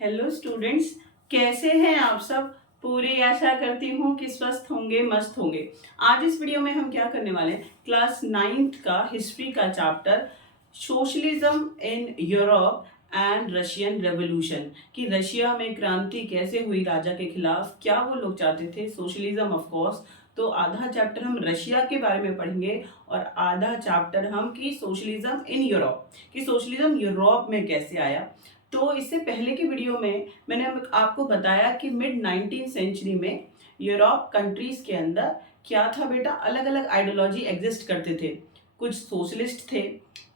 Hello students, कैसे हैं आप सब। पूरी आशा करती हूँ कि स्वस्थ होंगे, मस्त होंगे। आज इस वीडियो में हम क्या करने वाले हैं, क्लास 9th का हिस्ट्री का chapter socialism in Europe and Russian revolution, कि रशिया में क्रांति कैसे हुई राजा के खिलाफ, क्या वो लोग चाहते थे, सोशलिज्म ऑफ कोर्स। तो आधा चैप्टर हम रशिया के बारे में पढ़ेंगे और आधा चैप्टर हम कि सोशलिज्म इन यूरोप, कि सोशलिज्म यूरोप में कैसे आया। तो इससे पहले की वीडियो में मैंने आपको बताया कि मिड 19th सेंचुरी में यूरोप कंट्रीज के अंदर क्या था बेटा, अलग अलग आइडियोलॉजी एग्जिस्ट करते थे। कुछ सोशलिस्ट थे,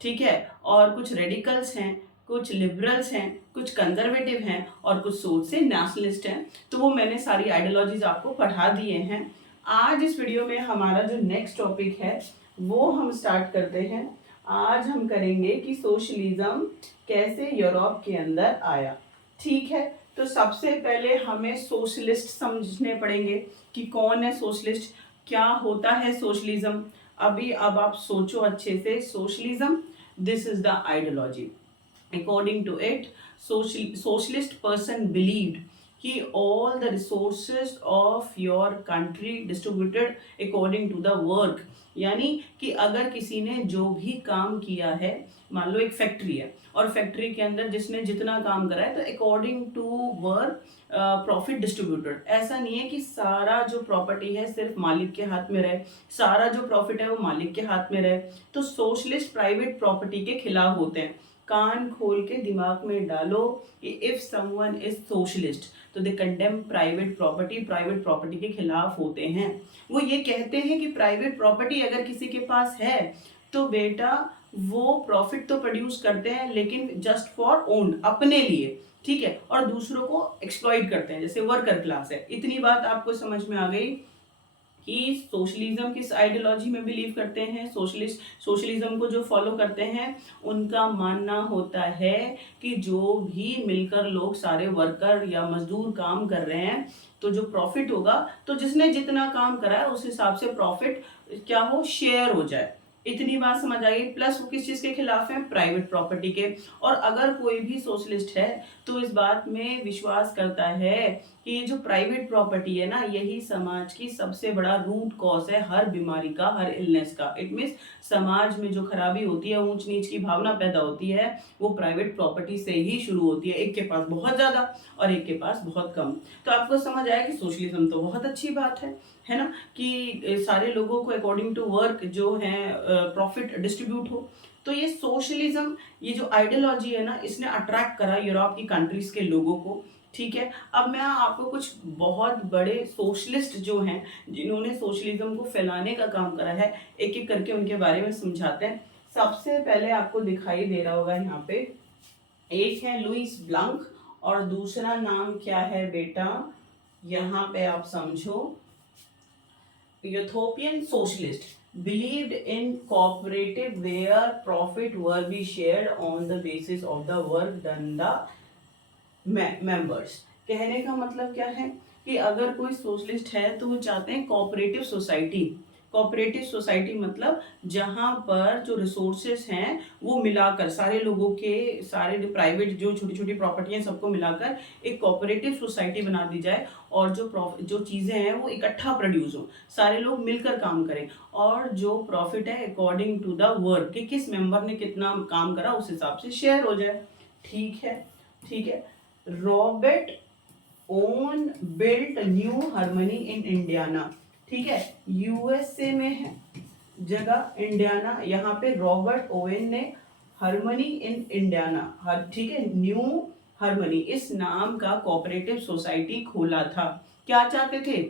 ठीक है, और कुछ रेडिकल्स हैं, कुछ लिबरल्स हैं, कुछ कंजर्वेटिव हैं और कुछ सोच से नेशनलिस्ट हैं। तो वो मैंने सारी आइडियोलॉजीज आपको पढ़ा दिए हैं। आज इस वीडियो में हमारा जो नेक्स्ट टॉपिक है वो हम स्टार्ट करते हैं। आज हम करेंगे कि सोशलिज्म कैसे यूरोप के अंदर आया। ठीक है, तो सबसे पहले हमें सोशलिस्ट समझने पड़ेंगे कि कौन है सोशलिस्ट, क्या होता है सोशलिज्म। अब आप सोचो अच्छे से। Socialism, this is the ideology. According to it, socialist person believed कि all the resources of your country distributed according to the work, यानी कि अगर किसी ने जो भी काम किया है, मान लो एक फैक्ट्री है और फैक्ट्री के अंदर जिसने जितना काम करा है तो according to work profit distributed. ऐसा नहीं है कि सारा जो प्रॉपर्टी है सिर्फ मालिक के हाथ में रहे, सारा जो प्रॉफिट है वो मालिक के हाथ में रहे। तो सोशलिस्ट प्राइवेट प्रॉपर्टी के खिलाफ होते हैं। कान खोल के दिमाग में डालो कि इफ समवन इज सोशलिस्ट तो दे कंडेम प्राइवेट प्रॉपर्टी के खिलाफ होते हैं। वो ये कहते हैं कि प्राइवेट प्रॉपर्टी अगर किसी के पास है तो बेटा वो प्रॉफिट तो प्रोड्यूस करते हैं लेकिन जस्ट फॉर ओन, अपने लिए, ठीक है, और दूसरों को एक्सप्लॉइट करते हैं, जैसे वर्कर क्लास है। इतनी बात आपको समझ में आ गई कि सोशलिज्म किस आइडियोलॉजी में बिलीव करते हैं। सोशलिज्म को जो फॉलो करते हैं उनका मानना होता है कि जो भी मिलकर लोग सारे वर्कर या मजदूर काम कर रहे हैं तो जो प्रॉफिट होगा, तो जिसने जितना काम करा है उस हिसाब से प्रॉफिट क्या हो, शेयर हो जाए। इतनी बात समझ आई। प्लस वो किस चीज के खिलाफ है, प्राइवेट प्रॉपर्टी के। और अगर कोई भी सोशलिस्ट है तो इस बात में विश्वास करता है कि ये जो प्राइवेट प्रॉपर्टी है ना, यही समाज की सबसे बड़ा रूट कॉज है हर बीमारी का, हर इलनेस का। इट मीन्स समाज में जो खराबी होती है, ऊंच नीच की भावना पैदा होती है, वो प्राइवेट प्रॉपर्टी से ही शुरू होती है। एक के पास बहुत ज्यादा और एक के पास बहुत कम। तो आपको समझ आया कि सोशलिज्म तो बहुत अच्छी बात है ना, कि सारे लोगों को अकॉर्डिंग टू वर्क जो है प्रॉफिट डिस्ट्रीब्यूट हो। तो ये सोशलिज्म, ये जो आइडियोलॉजी है ना, इसने अट्रैक्ट करा यूरोप की कंट्रीज के लोगों को। ठीक है, अब मैं आपको कुछ बहुत बड़े सोशलिस्ट जो हैं जिन्होंने सोशलिज्म को फैलाने का काम करा है, एक एक करके उनके बारे में समझाते हैं। सबसे पहले आपको दिखाई दे रहा होगा यहाँ पे, एक है लुइस ब्लंक और दूसरा नाम क्या है बेटा, यहाँ पे आप समझो, Ethiopian socialist believed in cooperative where profit were be shared on the basis of the work done the members। कहने का मतलब क्या है कि अगर कोई सोशलिस्ट है तो वो चाहते हैं कोऑपरेटिव सोसाइटी। कोऑपरेटिव सोसाइटी मतलब जहां पर जो रिसोर्सेस हैं वो मिलाकर सारे लोगों के, सारे जो प्राइवेट जो छोटी छोटी प्रॉपर्टी हैं सबको मिलाकर एक कोऑपरेटिव सोसाइटी बना दी जाए और जो चीज़ें हैं वो इकट्ठा प्रोड्यूस हो, सारे लोग मिलकर काम करें और जो प्रॉफिट है अकॉर्डिंग टू द वर्क, कि किस मेंबर ने कितना काम करा उस हिसाब से शेयर हो जाए। ठीक है, ठीक है। Robert own built new harmony in Indiana, ठीक है, यूएसए में है जगह इंडियाना, यहाँ पे रॉबर्ट ओवेन ने हार्मनी इन इंडियाना, ठीक है, न्यू हार्मनी इस नाम का कोऑपरेटिव सोसाइटी खोला था। क्या चाहते थे,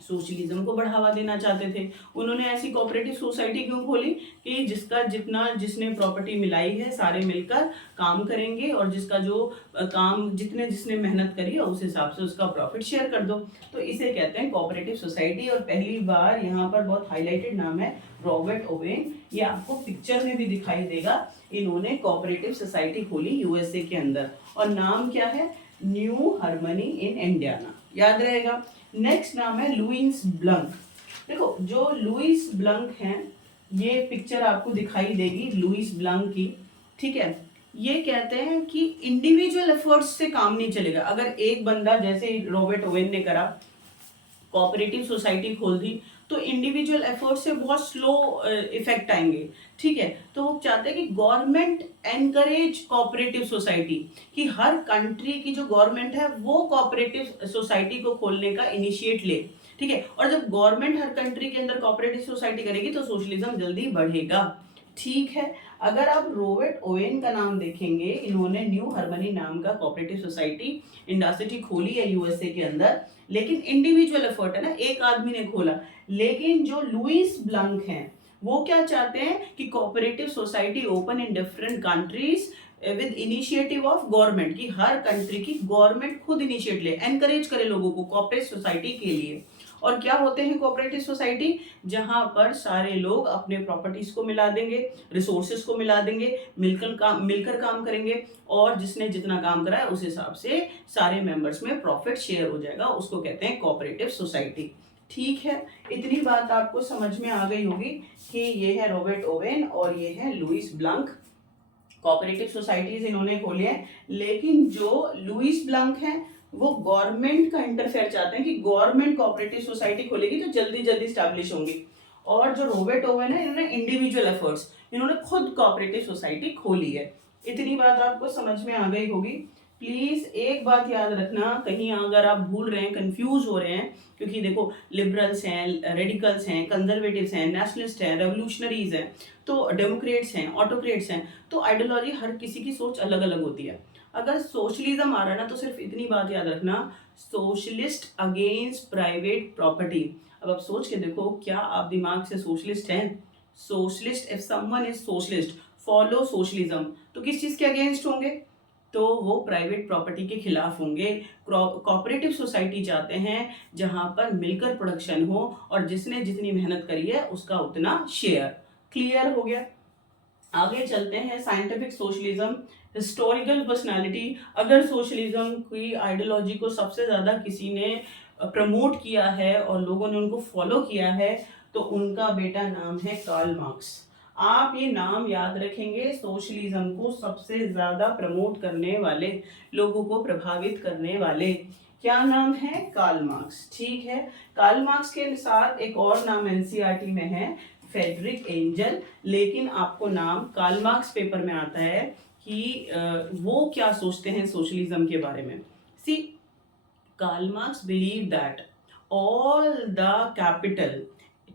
सोशलिज्म को बढ़ावा देना चाहते थे। उन्होंने ऐसी कोऑपरेटिव सोसाइटी क्यों खोली कि जिसका जितना जिसने प्रॉपर्टी मिलाई है सारे मिलकर काम करेंगे और जिसका जो काम जितने जिसने मेहनत करी है उस हिसाब से उसका प्रॉफिट शेयर कर दो। तो इसे कहते हैं कोऑपरेटिव सोसाइटी। और पहली बार यहाँ पर बहुत हाईलाइटेड नाम है रॉबर्ट ओवेन, ये आपको पिक्चर में भी दिखाई देगा। इन्होंने कोऑपरेटिव सोसाइटी खोली यूएसए के अंदर और नाम क्या है, न्यू हार्मनी इन इंडियाना, याद रहेगा। नेक्स्ट नाम है लुइस ब्लंक। देखो जो लुइस ब्लंक हैं, ये पिक्चर आपको दिखाई देगी लुइस ब्लंक की, ठीक है। ये कहते हैं कि इंडिविजुअल एफर्ट्स से काम नहीं चलेगा। अगर एक बंदा, जैसे रॉबर्ट ओवेन ने करा, कोऑपरेटिव सोसाइटी खोल दी, तो इंडिविजुअल एफर्ट से बहुत स्लो इफेक्ट आएंगे। ठीक है, तो वो चाहते हैं कि गवर्नमेंट एनकरेज कोऑपरेटिव सोसाइटी, कि हर कंट्री की जो गवर्नमेंट है वो कोऑपरेटिव सोसाइटी को खोलने का इनिशिएट ले। ठीक है, और जब गवर्नमेंट हर कंट्री के अंदर कोऑपरेटिव सोसाइटी करेगी तो सोशलिज्म जल्दी बढ़ेगा। ठीक है, अगर आप रॉबर्ट ओवेन का नाम देखेंगे, इन्होंने न्यू हार्मनी नाम का कोऑपरेटिव सोसाइटी इंडस्ट्री खोली है यूएसए के अंदर, लेकिन इंडिविजुअल एफर्ट है ना, एक आदमी ने खोला। लेकिन जो लुइस ब्लंक हैं, वो क्या चाहते हैं कि cooperative society open in different countries with initiative of government, की हर कंट्री की गवर्नमेंट खुद इनिशिएट ले, एनकरेज करे लोगों को कोऑपरेटिव सोसाइटी के लिए। और क्या होते हैं कोऑपरेटिव सोसाइटी? जहां पर सारे लोग अपने प्रॉपर्टीज को मिला देंगे, रिसोर्सेज को मिला देंगे, मिलकर काम करेंगे, और जिसने जितना काम करा है उस हिसाब से सारे मेंबर्स में प्रॉफिट शेयर हो जाएगा, उसको कहते हैं कोऑपरेटिव सोसाइटी। ठीक है, इतनी बात आपको समझ में आ गई होगी कि ये है रॉबर्ट ओवेन और ये है लुइस ब्लंक। कोऑपरेटिव सोसाइटीज इन्होंने खोली है, लेकिन जो लुइस ब्लंक है वो गवर्नमेंट का इंटरफेयर चाहते हैं कि गवर्नमेंट कोऑपरेटिव सोसाइटी खोलेगी तो जल्दी जल्दी स्टैब्लिश होंगी। और जो रॉबर्ट ओवेन है, इन्होंने इंडिविजुअल एफर्ट्स, इन्होंने खुद कोऑपरेटिव सोसाइटी खोली है। इतनी बात आपको समझ में आ गई होगी। प्लीज एक बात याद रखना, कहीं अगर आप भूल रहे हैं, कंफ्यूज हो रहे हैं, क्योंकि देखो लिबरल्स हैं, रेडिकल्स हैं, कंजर्वेटिव्स हैं, नेशनलिस्ट हैं, रेवोल्यूशनरीज हैं, तो डेमोक्रेट्स हैं, ऑटोक्रेट्स हैं, तो आइडियोलॉजी हर किसी की सोच अलग अलग होती है। अगर सोशलिज्म आ रहा है ना, तो सिर्फ इतनी बात याद रखना, सोशलिस्ट अगेंस्ट प्राइवेट प्रॉपर्टी। अब आप सोच के देखो, क्या आप दिमाग से सोशलिस्ट हैं? Socialist, if someone is socialist follow socialism, तो किस चीज के अगेंस्ट होंगे? तो वो प्राइवेट प्रॉपर्टी के खिलाफ होंगे। कोऑपरेटिव सोसाइटी चाहते हैं जहां पर मिलकर प्रोडक्शन हो और जिसने जितनी मेहनत करी है उसका उतना शेयर। क्लियर हो गया? आगे चलते हैं, साइंटिफिक सोशलिज्म, हिस्टोरिकल पर्सनालिटी। अगर सोशलिज्म की आइडियोलॉजी को सबसे ज्यादा किसी ने प्रमोट किया है और लोगों ने उनको फॉलो किया है, तो उनका बेटा नाम है कार्ल मार्क्स। आप ये नाम याद रखेंगे, सोशलिज्म को सबसे ज्यादा प्रमोट करने वाले, लोगों को प्रभावित करने वाले। क्या नाम है? Karl Marx. ठीक है, कार्ल मार्क्स के साथ एक और नाम एनसीईआरटी में है, फ्रेडरिक एंजल। लेकिन आपको नाम कार्ल मार्क्स पेपर में आता है कि वो क्या सोचते हैं सोशलिज्म के बारे में। See, Karl Marx believe that all the capital,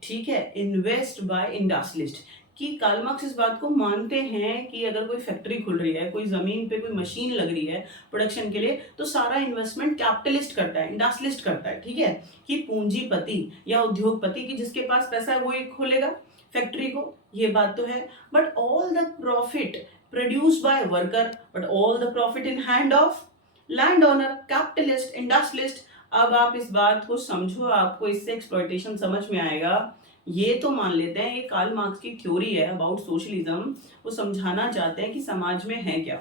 ठीक है, इन्वेस्ट बाय इंडस्ट्रियलिस्ट, कि कार्ल मार्क्स इस बात को मानते हैं कि अगर कोई फैक्ट्री खुल रही है, कोई जमीन पे कोई मशीन लग रही है प्रोडक्शन के लिए, तो सारा इन्वेस्टमेंट कैपिटलिस्ट करता है, इंडस्ट्रियलिस्ट करता है। ठीक है, कि पूंजीपति या उद्योगपति की जिसके पास पैसा है वो ही खोलेगा फैक्ट्री को, ये बात तो है। But all the profit produce by worker, but all the profit in hand of land owner, capitalist, industrialist. अब आप इस बात को समझो, आपको इससे एक्सप्लॉयटेशन समझ में आएगा। ये तो मान लेते हैं ये कार्ल मार्क्स की थ्योरी है अबाउट सोशलिज्म, वो समझाना चाहते हैं कि समाज में है क्या,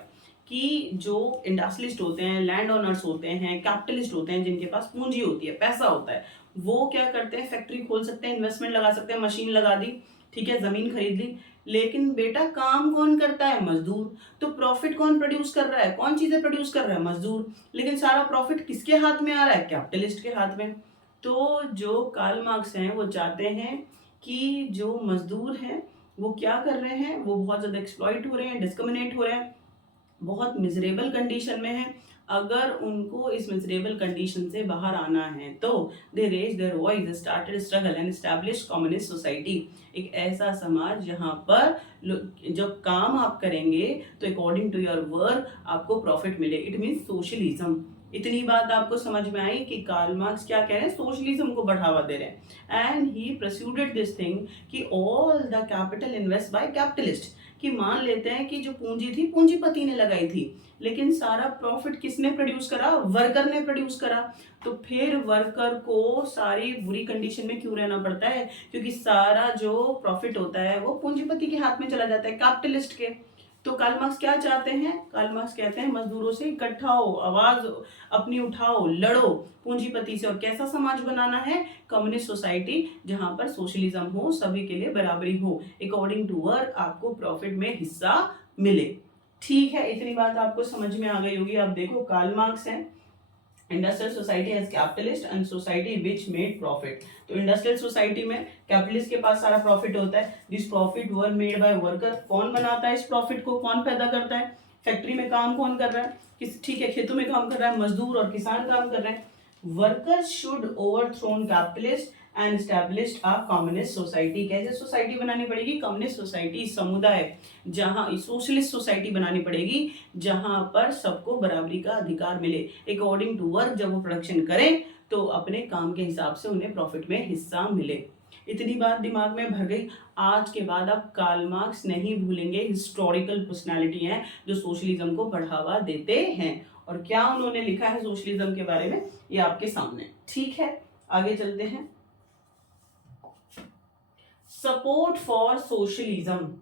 कि जो इंडस्ट्रियलिस्ट होते हैं, लैंड ओनर्स होते हैं, कैपिटलिस्ट होते हैं, जिनके पास पूंजी होती है, पैसा होता है, वो क्या करते हैं? फैक्ट्री खोल सकते हैं, इन्वेस्टमेंट लगा सकते हैं, मशीन लगा दी, ठीक है, जमीन खरीद ली, लेकिन बेटा काम कौन करता है? मजदूर। तो प्रॉफिट कौन प्रोड्यूस कर रहा है? कौन चीजें प्रोड्यूस कर रहा है? मजदूर। लेकिन सारा प्रॉफिट किसके हाथ में आ रहा है? कैपिटलिस्ट के हाथ में। तो जो कार्ल मार्क्स हैं वो चाहते हैं कि जो मजदूर हैं वो क्या कर रहे हैं? वो बहुत ज्यादा एक्सप्लॉइट हो रहे हैं, डिस्क्रिमिनेट हो रहे हैं, बहुत मिजरेबल कंडीशन में है। अगर उनको इस मिजरेबल कंडीशन से बाहर आना है तो they raise their voice, started struggle and established communist society, एक ऐसा समाज जहां पर जब काम आप करेंगे तो अकॉर्डिंग टू योर वर्क आपको प्रॉफिट मिले, इट मीन्स सोशलिज्म। इतनी बात आपको समझ में आई कि कार्ल मार्क्स क्या कह रहे हैं? सोशलिज्म को बढ़ावा दे रहे हैं। And he persuaded this thing कि all the capital invest by capitalist, कि मान लेते हैं कि जो पूंजी थी पूंजीपति ने लगाई थी, लेकिन सारा प्रॉफिट किसने प्रोड्यूस करा? वर्कर ने प्रोड्यूस करा। तो फिर वर्कर को सारी बुरी कंडीशन में क्यों रहना पड़ता है? क्योंकि सारा जो प्रॉफिट होता है वो पूंजीपति के हाथ में चला जाता है, कैपिटलिस्ट के। तो कार्ल मार्क्स क्या चाहते हैं? कार्ल मार्क्स कहते हैं मजदूरों से इकट्ठा हो, आवाज अपनी उठाओ, लड़ो पूंजीपति से। और कैसा समाज बनाना है? कम्युनिस्ट सोसाइटी, जहां पर सोशलिज्म हो, सभी के लिए बराबरी हो, अकॉर्डिंग टू वर्क आपको प्रॉफिट में हिस्सा मिले। ठीक है, इतनी बात आपको समझ में आ गई होगी। अब देखो, कार्ल मार्क्स है industrial society as capitalist and society which made profit. तो इंडस्ट्रियल सोसाइटी में कैपिटलिस्ट के पास सारा प्रॉफिट होता है। This profit were made by worker. कौन बनाता है इस प्रॉफिट को, कौन पैदा करता है? फैक्ट्री में काम कौन कर रहा है? ठीक है, खेतों में काम कर रहा है मजदूर और किसान काम कर रहे हैं। Workers should overthrown capitalist and established a communist society. कैसे सोसाइटी बनानी पड़ेगी? कम्युनिस्ट सोसाइटी, समुदाय, जहां सोशलिस्ट सोसाइटी बनानी पड़ेगी जहां पर सबको बराबरी का अधिकार मिले। अकॉर्डिंग टू वर्क, जब वो प्रोडक्शन करें तो अपने काम के हिसाब से उन्हें प्रॉफिट में हिस्सा मिले। इतनी बात दिमाग में भर गई। आज के बाद आप कार्ल मार्क्स नहीं भूलेंगे। हिस्टोरिकल पर्सनालिटी हैं जो सोशलिज्म को बढ़ावा देते हैं। और क्या उन्होंने लिखा है सोशलिज्म के बारे में, ये आपके सामने। ठीक है, आगे चलते हैं। Support for socialism.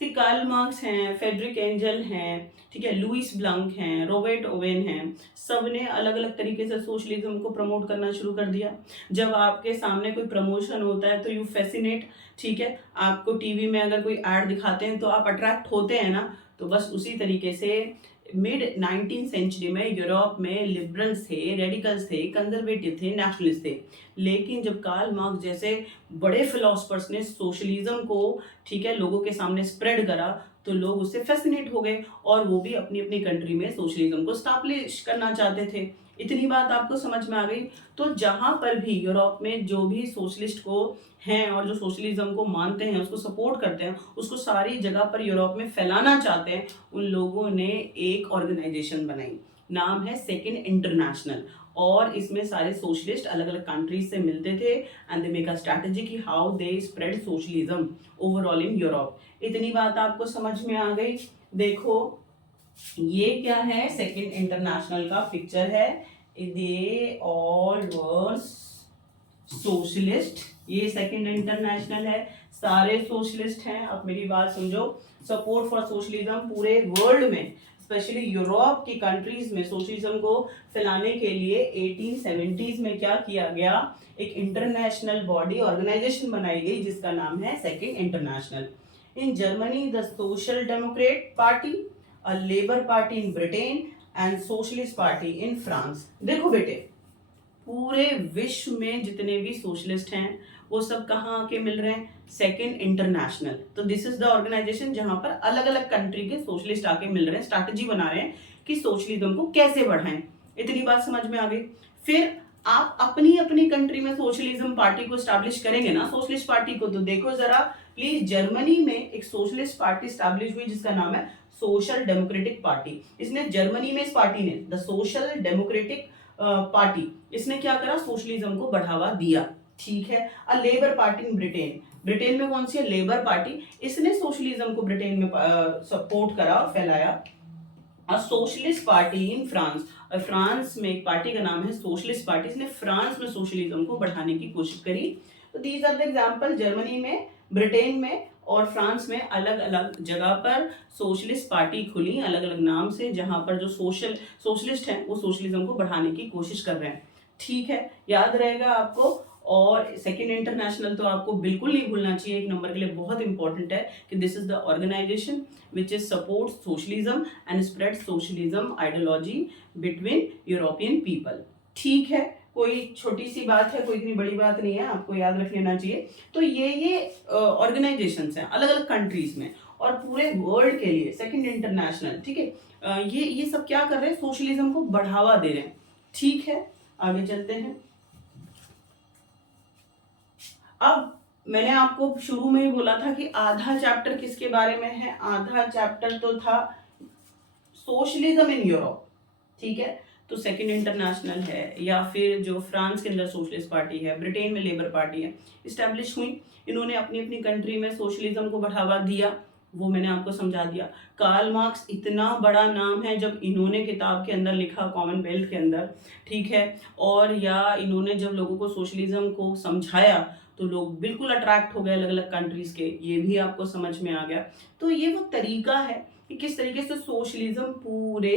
Karl Marx हैं, फेडरिक एंजल हैं, ठीक है, लुइस ब्लंक हैं, रॉबर्ट ओवेन हैं, सब ने अलग अलग तरीके से सोशलिज्म को प्रमोट करना शुरू कर दिया। जब आपके सामने कोई प्रमोशन होता है तो यू फैसिनेट, ठीक है, आपको टीवी में अगर कोई ऐड दिखाते हैं तो आप अट्रैक्ट होते हैं ना। तो बस उसी तरीके से मिड 19th सेंचुरी में यूरोप में लिबरल्स थे, रेडिकल्स थे, कंजर्वेटिव थे, नेशनलिस्ट थे। लेकिन जब कार्ल मार्क्स जैसे बड़े फिलोसफर्स ने सोशलिज्म को, ठीक है, लोगों के सामने स्प्रेड करा तो लोग उससे फैसिनेट हो गए और वो भी अपनी अपनी कंट्री में सोशलिज्म को स्टैब्लिश करना चाहते थे। इतनी बात आपको समझ में आ गई। तो जहां पर भी यूरोप में जो भी सोशलिस्ट को हैं और जो सोशलिज्म को मानते हैं, उसको सपोर्ट करते हैं, उसको सारी जगह पर यूरोप में फैलाना चाहते हैं, उन लोगों ने एक ऑर्गेनाइजेशन बनाई, नाम है सेकंड इंटरनेशनल। और इसमें सारे सोशलिस्ट अलग अलग कंट्रीज से मिलते थे and they make a strategy कि how they spread socialism overall in Europe. इतनी बात आपको समझ में आ गई। देखो, ये क्या है, सेकंड इंटरनेशनल का पिक्चर है। They all were socialist. ये सेकंड इंटरनेशनल है, सारे सोशलिस्ट हैं। अब मेरी बात समझो। सपोर्ट फॉर सोशलिज्म पूरे वर्ल्ड में, स्पेशली यूरोप की कंट्रीज में सोशलिज्म को फैलाने के लिए 1870s में क्या किया गया, एक इंटरनेशनल बॉडी ऑर्गेनाइजेशन बनाई गई जिसका नाम है second international. In Germany the social Democrat party, a labour party in Britain and socialist party in France. देखो बेटे, पूरे विश्व में जितने भी सोशलिस्ट हैं वो सब कहाँ आके मिल रहे हैं, सेकंड इंटरनेशनल। तो दिस इज द ऑर्गेनाइजेशन जहां पर अलग अलग कंट्री के सोशलिस्ट आके मिल रहे हैं, स्ट्रैटेजी बना रहे हैं कि सोशलिज्म को कैसे बढ़ाएं। इतनी बात समझ में आ गई। फिर आप अपनी अपनी कंट्री में सोशलिज्म पार्टी को स्टैब्लिश करेंगे ना, सोशलिस्ट पार्टी को। तो देखो जरा प्लीज, जर्मनी में एक सोशलिस्ट पार्टी स्टैब्लिश हुई जिसका नाम है सोशल डेमोक्रेटिक पार्टी। इसने जर्मनी में, इस पार्टी ने, द सोशल डेमोक्रेटिक पार्टी, इसने क्या करा, सोशलिज्म को बढ़ावा दिया। ठीक है। A labour party in Britain, Britain में कौन सी है, लेबर पार्टी, इसने सोशलिज्म को ब्रिटेन में सपोर्ट करा और फैलाया। A socialist party in France, और फ्रांस में एक पार्टी का नाम है सोशलिस्ट पार्टी, इसने फ्रांस में सोशलिज्म को बढ़ाने की कोशिश करी। तो these are the example, Germany में, ब्रिटेन में और फ्रांस में अलग अलग जगह पर सोशलिस्ट पार्टी खुली अलग अलग नाम से, जहां पर जो सोशलिस्ट हैं वो सोशलिज्म को बढ़ाने की कोशिश कर रहे हैं। ठीक है, याद रहेगा आपको। और सेकेंड इंटरनेशनल तो आपको बिल्कुल नहीं भूलना चाहिए, एक नंबर के लिए बहुत इंपॉर्टेंट है कि this is the organisation which is support socialism and spread socialism ideology between European people. ठीक है, कोई छोटी सी बात है, कोई इतनी बड़ी बात नहीं है, आपको याद रख लेना चाहिए। तो ये ऑर्गेनाइजेशंस हैं अलग अलग कंट्रीज में और पूरे वर्ल्ड के लिए सेकंड इंटरनेशनल। ठीक है, ये सब क्या कर रहे हैं, सोशलिज्म को बढ़ावा दे रहे हैं। ठीक है, आगे चलते हैं। अब मैंने आपको शुरू में ही बोला था कि आधा चैप्टर किसके बारे में है, आधा चैप्टर तो था सोशलिज्म इन यूरोप। ठीक है, तो सेकंड इंटरनेशनल है, या फिर जो फ्रांस के अंदर सोशलिस्ट पार्टी है, ब्रिटेन में लेबर पार्टी है, इस्टेब्लिश हुई, इन्होंने अपनी अपनी कंट्री में सोशलिज्म को बढ़ावा दिया, वो मैंने आपको समझा दिया। कार्ल मार्क्स इतना बड़ा नाम है, जब इन्होंने किताब के अंदर लिखा कॉमनवेल्थ के अंदर, ठीक है, और या इन्होंने जब लोगों को सोशलिज्म को समझाया तो लोग बिल्कुल अट्रैक्ट हो गए अलग अलग कंट्रीज के, ये भी आपको समझ में आ गया। तो ये वो तरीका है कि किस तरीके से सोशलिज्म पूरे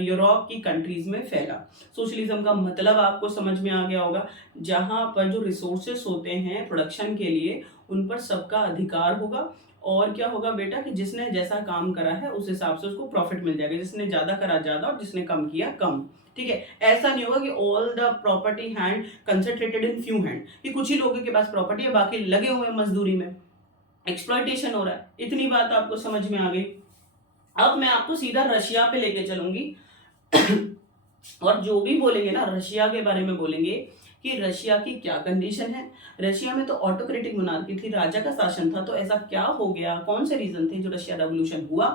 यूरोप की कंट्रीज में फैला। सोशलिज्म का मतलब आपको समझ में आ गया होगा, जहां पर जो रिसोर्सेस होते हैं प्रोडक्शन के लिए, उन पर सबका अधिकार होगा और क्या होगा बेटा कि जिसने जैसा काम करा है उस हिसाब से उसको प्रॉफिट मिल जाएगा, जिसने ज्यादा करा ज्यादा और जिसने कम किया कम। ठीक है, ऐसा नहीं होगा कि all the property hand concentrated in few hand, कि कुछ ही लोगों के पास प्रॉपर्टी है बाकी लगे हुए मजदूरी में, एक्सप्लॉइटेशन हो रहा है। इतनी बात आपको समझ में आ गई। अब मैं आपको सीधा रशिया पे लेके चलूंगी और जो भी बोलेंगे ना रशिया के बारे में बोलेंगे कि रशिया की क्या कंडीशन है। रशिया में तो ऑटोक्रेटिक मोनार्की थी, राजा का शासन था, तो ऐसा क्या हो गया, कौन से रीजन थे जो रशिया रेवोल्यूशन हुआ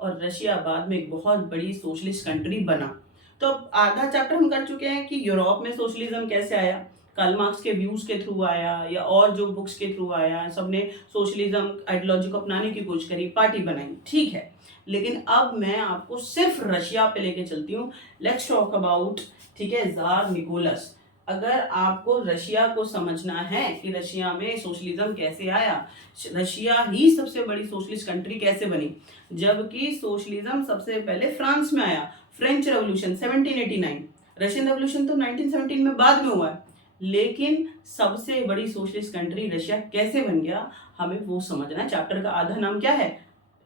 और रशिया बाद में एक बहुत बड़ी सोशलिस्ट कंट्री बना। तो अब आधा चैप्टर हम कर चुके हैं कि यूरोप में सोशलिज्म कैसे आया, कार्ल मार्क्स के व्यूज के थ्रू आया या और जो बुक्स के थ्रू आया, सबने सोशलिज्म आइडियोलॉजी को अपनाने की कोशिश करी, पार्टी बनाई, ठीक है। लेकिन अब मैं आपको सिर्फ रशिया पे लेके चलती हूँ। लेट्स टॉक अबाउट, ठीक है, जार निकोलस। अगर आपको रशिया को समझना है कि रशिया में सोशलिज्म कैसे आया, रशिया ही सबसे बड़ी सोशलिस्ट कंट्री कैसे बनी, जबकि सोशलिज्म सबसे पहले फ्रांस में आया, फ्रेंच रेवोल्यूशन 1789, रशियन रेवोल्यूशन तो 1917 में बाद में हुआ है, लेकिन सबसे बड़ी सोशलिस्ट कंट्री रशिया कैसे बन गया हमें वो समझना है। चैप्टर का आधा नाम क्या है,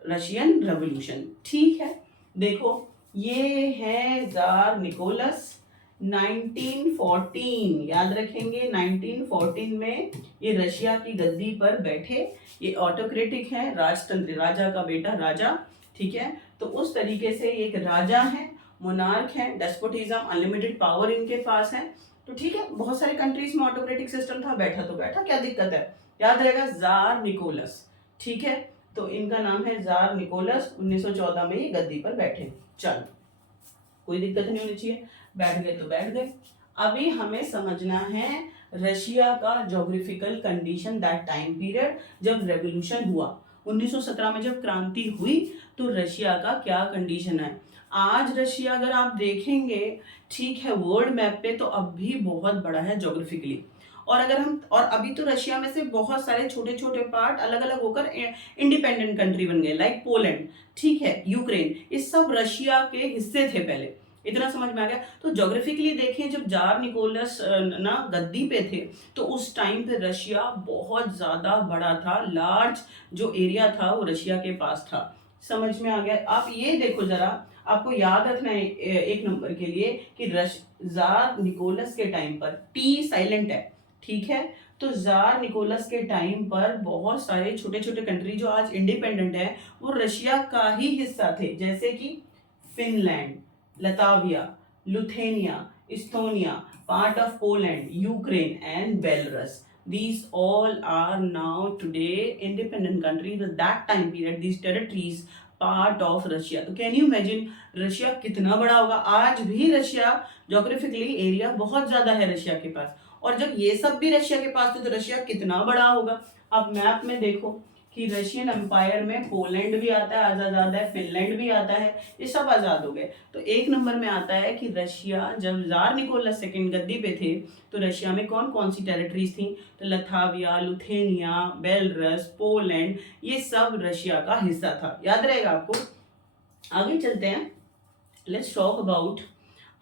रशियन रेवोल्यूशन, ठीक है। देखो ये है जार निकोलस 1914, याद रखेंगे 1914 में ये रशिया की गद्दी पर बैठे। ये ऑटोक्रेटिक है, राजतंत्र, राजा का बेटा राजा, ठीक है। तो उस तरीके से एक राजा है, मोनार्क है, डेस्पोटिज्म, अनलिमिटेड पावर इनके पास है। तो ठीक है, बहुत सारे कंट्रीज में ऑटोक्रेटिक सिस्टम था, बैठा तो बैठा, क्या दिक्कत है, याद रहेगा जार निकोलस, ठीक है। तो इनका नाम है जार निकोलस, 1914 में ये गद्दी पर बैठे। चलो कोई दिक्कत नहीं होनी चाहिए, बैठ गए तो बैठ गए। अभी हमें समझना है रशिया का geographical condition that time period, जब रेवोल्यूशन हुआ 1917 में, जब क्रांति हुई तो रशिया का क्या कंडीशन है। आज रशिया अगर आप देखेंगे, ठीक है, वर्ल्ड मैप पे तो अब भी बहुत बड़ा है ज्योग्राफिकली। और अगर हम, और अभी तो रशिया में से बहुत सारे छोटे छोटे पार्ट अलग अलग होकर इंडिपेंडेंट कंट्री बन गए, लाइक पोलैंड, ठीक है, यूक्रेन, ये सब रशिया के हिस्से थे पहले। इतना समझ में आ गया। तो ज्योग्राफिकली देखें, जब जार निकोलस ना गद्दी पे थे तो उस टाइम पे रशिया बहुत ज्यादा बड़ा था, लार्ज जो एरिया था वो रशिया के पास था। समझ में आ गया। आप ये देखो जरा, आपको याद रखना है एक नंबर के लिए कि जार निकोलस के टाइम पर टी साइलेंट है, ठीक है। तो जार निकोलस के टाइम पर बहुत सारे छोटे छोटे कंट्री जो आज इंडिपेंडेंट है वो रशिया का ही हिस्सा थे, जैसे कि Finland, Latvia, Lithuania, Estonia, part of Poland, Ukraine and Belarus. These all are now today independent countries. At that time period, these territories part of Russia. तो कैन यू इमेजिन रशिया कितना बड़ा होगा। आज भी रशिया ज्योग्राफिकली एरिया बहुत ज्यादा है Russia के पास, और जब ये सब भी रशिया के पास थे तो रशिया कितना बड़ा होगा। अब मैप में देखो कि रशियन एम्पायर में पोलैंड भी आता है, आजाद है, फिनलैंड भी आता है, ये सब आजाद हो गए। तो एक नंबर में आता है कि रशिया, जब जार निकोलस सेकंड गद्दी पे थे तो रशिया में कौन कौन सी टेरिटरीज थी, तो लथाविया, लुथेनिया, बेलारूस, पोलैंड, ये सब रशिया का हिस्सा था। याद रहेगा आपको। आगे चलते हैं, लेट्स टॉक अबाउट,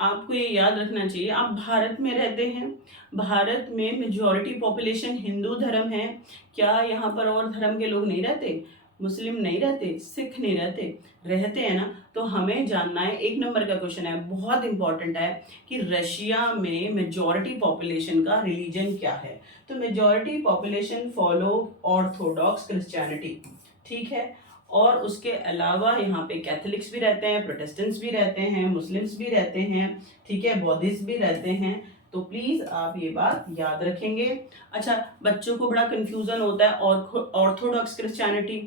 आपको ये याद रखना चाहिए, आप भारत में रहते हैं, भारत में मेजॉरिटी पॉपुलेशन हिंदू धर्म है। क्या यहाँ पर और धर्म के लोग नहीं रहते, मुस्लिम नहीं रहते, सिख नहीं रहते, रहते हैं ना। तो हमें जानना है, एक नंबर का क्वेश्चन है, बहुत इंपॉर्टेंट है, कि रशिया में मेजॉरिटी पॉपुलेशन का रिलीजन क्या है। तो majority population follow Orthodox Christianity, ठीक है। और उसके अलावा यहाँ पे कैथोलिक्स भी रहते हैं, प्रोटेस्टेंट्स भी रहते हैं, मुस्लिम्स भी रहते हैं, ठीक है, बौद्धिस्ट भी रहते हैं। तो प्लीज आप ये बात याद रखेंगे। अच्छा, बच्चों को बड़ा कंफ्यूजन होता है ऑर्थोडॉक्स क्रिश्चियनिटी,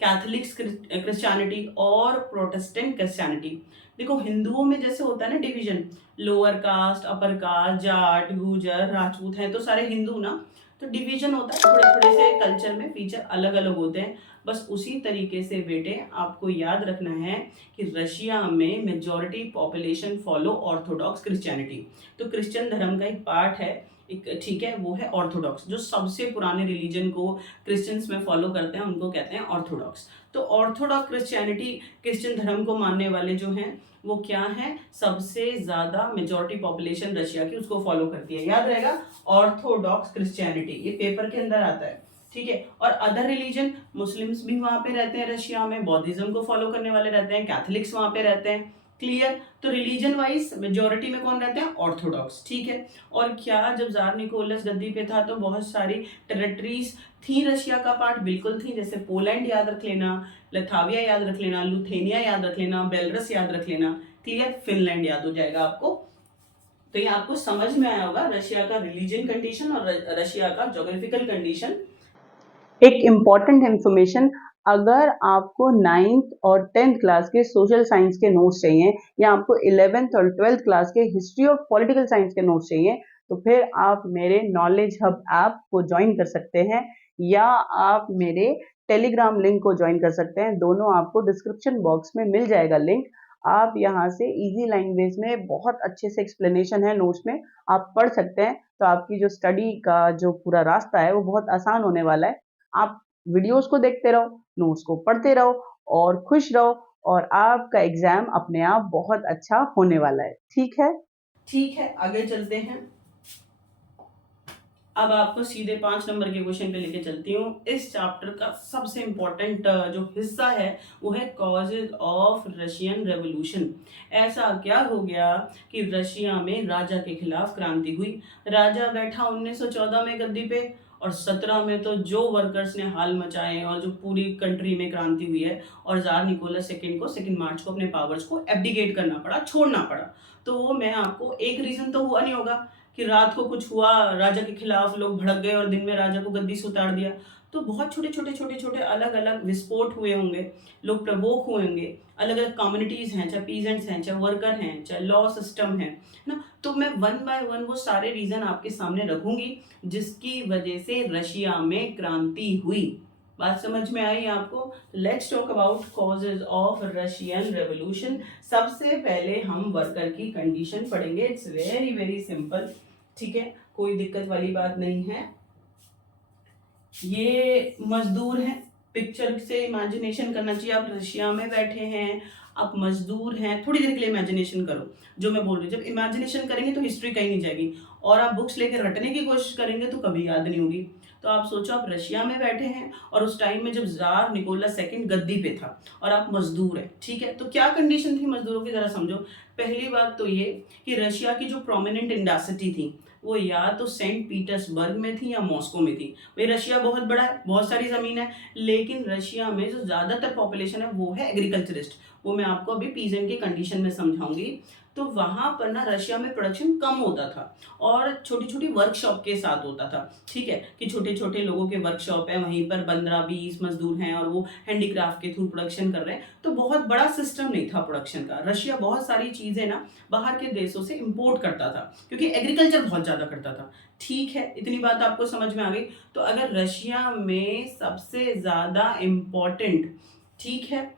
कैथोलिक्स क्रिश्चियनिटी और प्रोटेस्टेंट क्रिश्चियनिटी। देखो हिंदुओं में जैसे होता है ना division, lower caste, upper caste, Jat, Gurjar, Rajput हैं तो सारे हिंदू ना, तो डिवीजन होता है, थोड़े थोड़े से कल्चर में फीचर अलग अलग होते हैं। बस उसी तरीके से बेटे आपको याद रखना है कि रशिया में majority population follow Orthodox Christianity. तो क्रिश्चियन धर्म का एक पार्ट है, एक, ठीक है, वो है ऑर्थोडॉक्स। जो सबसे पुराने रिलीजन को क्रिश्चियंस में फॉलो करते हैं उनको कहते हैं ऑर्थोडॉक्स। तो ऑर्थोडॉक्स क्रिश्चियनिटी, क्रिश्चियन धर्म को मानने वाले जो हैं वो क्या है, सबसे ज्यादा मेजॉरिटी पॉपुलेशन रशिया की उसको फॉलो करती है। याद रहेगा, ऑर्थोडॉक्स क्रिश्चियनिटी, ये पेपर के अंदर आता है। ठीक है। और अदर रिलीजन, मुस्लिम्स भी वहां पे रहते हैं रशिया में, बौद्धिज्म को फॉलो करने वाले रहते हैं, कैथोलिक्स वहां पे रहते हैं। क्लियर। तो रिलीजन वाइज मेजोरिटी में कौन रहते हैं? ऑर्थोडॉक्स। ठीक है। और क्या जब जार निकोलस गद्दी पे था तो बहुत सारी टेरिटरीज थी रशिया का पार्ट? बिल्कुल थी। जैसे पोलैंड याद रख लेना, लथाविया याद रख लेना, लुथेनिया याद रख लेना, बेलरस याद रख लेना। क्लियर। फिनलैंड याद हो जाएगा आपको। तो ये आपको समझ में आया होगा रशिया का रिलीजन कंडीशन और रशिया का ज्योग्राफिकल कंडीशन। एक इम्पॉर्टेंट इंफॉर्मेशन, अगर आपको 9th और 10th क्लास के सोशल साइंस के नोट्स चाहिए या आपको 11th और 12th क्लास के हिस्ट्री और पॉलिटिकल साइंस के नोट्स चाहिए तो फिर आप मेरे नॉलेज हब ऐप को ज्वाइन कर सकते हैं या आप मेरे टेलीग्राम लिंक को ज्वाइन कर सकते हैं। दोनों आपको डिस्क्रिप्शन बॉक्स में मिल जाएगा लिंक। आप यहाँ से इजी लैंग्वेज में बहुत अच्छे से एक्सप्लेनेशन है नोट्स में, आप पढ़ सकते हैं। तो आपकी जो स्टडी का जो पूरा रास्ता है वो बहुत आसान होने वाला है। आप वीडियोस को देखते रहो, नोट्स को पढ़ते रहो और खुश रहो और आपका एग्जाम अपने आप बहुत अच्छा होने वाला है। ठीक है? ठीक है, आगे चलते हैं। अब आपको सीधे 5 नंबर के क्वेश्चन पे लेके चलती हूँ। इस चैप्टर का सबसे इम्पोर्टेंट जो हिस्सा है वो है कॉजेज ऑफ रशियन रेवोल्यूशन। ऐसा क्या हो गया कि रशिया में राजा के खिलाफ क्रांति हुई। राजा बैठा 1914 में गद्दी पे और 17 में तो जो वर्कर्स ने हाल मचाए और जो पूरी कंट्री में क्रांति हुई है और जार निकोलस सेकेंड को 2 मार्च को अपने पावर्स को एब्डिकेट करना पड़ा, छोड़ना पड़ा। तो वो मैं आपको, एक रीजन तो हुआ नहीं होगा कि रात को कुछ हुआ, राजा के खिलाफ लोग भड़क गए और दिन में राजा को गद्दी से उतार दिया। तो बहुत छोटे छोटे अलग अलग विस्फोट हुए होंगे, लोग प्रवोक हुए होंगे, अलग अलग कम्युनिटीज हैं, चाहे पीजेंट्स हैं, चाहे वर्कर हैं, चाहे लॉ सिस्टम है ना। तो मैं वन बाय वन वो सारे रीजन आपके सामने रखूंगी जिसकी वजह से रशिया में क्रांति हुई। बात समझ में आई आपको? Let's talk about causes of Russian revolution. सबसे पहले हम वर्कर की कंडीशन पढ़ेंगे। It's very very simple. ठीक है, कोई दिक्कत वाली बात नहीं है। ये मजदूर हैं, पिक्चर से इमेजिनेशन करना चाहिए। आप रशिया में बैठे हैं, आप मजदूर हैं, थोड़ी देर के लिए इमेजिनेशन करो जो मैं बोल रही हूँ। जब इमेजिनेशन करेंगे तो हिस्ट्री कहीं नहीं जाएगी और आप बुक्स लेकर रटने की कोशिश करेंगे तो कभी याद नहीं होगी। तो आप सोचो, आप रशिया में बैठे हैं और उस टाइम में जब जार निकोलस सेकंड गद्दी पे था और आप मजदूर हैं। ठीक है, तो क्या कंडीशन थी मजदूरों की, जरा समझो। पहली बात तो ये कि रशिया की जो प्रोमिनेंट इंडस्ट्री थी वो या तो सेंट पीटर्सबर्ग में थी या मॉस्को में थी। भाई रशिया बहुत बड़ा है, बहुत सारी जमीन है, लेकिन रशिया में जो ज्यादातर पॉपुलेशन है वो है एग्रीकल्चरिस्ट। वो मैं आपको अभी पीजेंट की कंडीशन में समझाऊंगी। तो वहां पर ना रशिया में प्रोडक्शन कम होता था और छोटी छोटी वर्कशॉप के साथ होता था। ठीक है, कि छोटे छोटे लोगों के वर्कशॉप है, वहीं पर 15-20 मजदूर हैं और वो हैंडीक्राफ्ट के थ्रू प्रोडक्शन कर रहे हैं। तो बहुत बड़ा सिस्टम नहीं था प्रोडक्शन का। रशिया बहुत सारी चीजें ना बाहर के देशों से इंपोर्ट करता था क्योंकि एग्रीकल्चर बहुत ज्यादा करता था। ठीक है, इतनी बात आपको समझ में आ गई। तो अगर रशिया में सबसे ज्यादा इम्पोर्टेंट, ठीक है,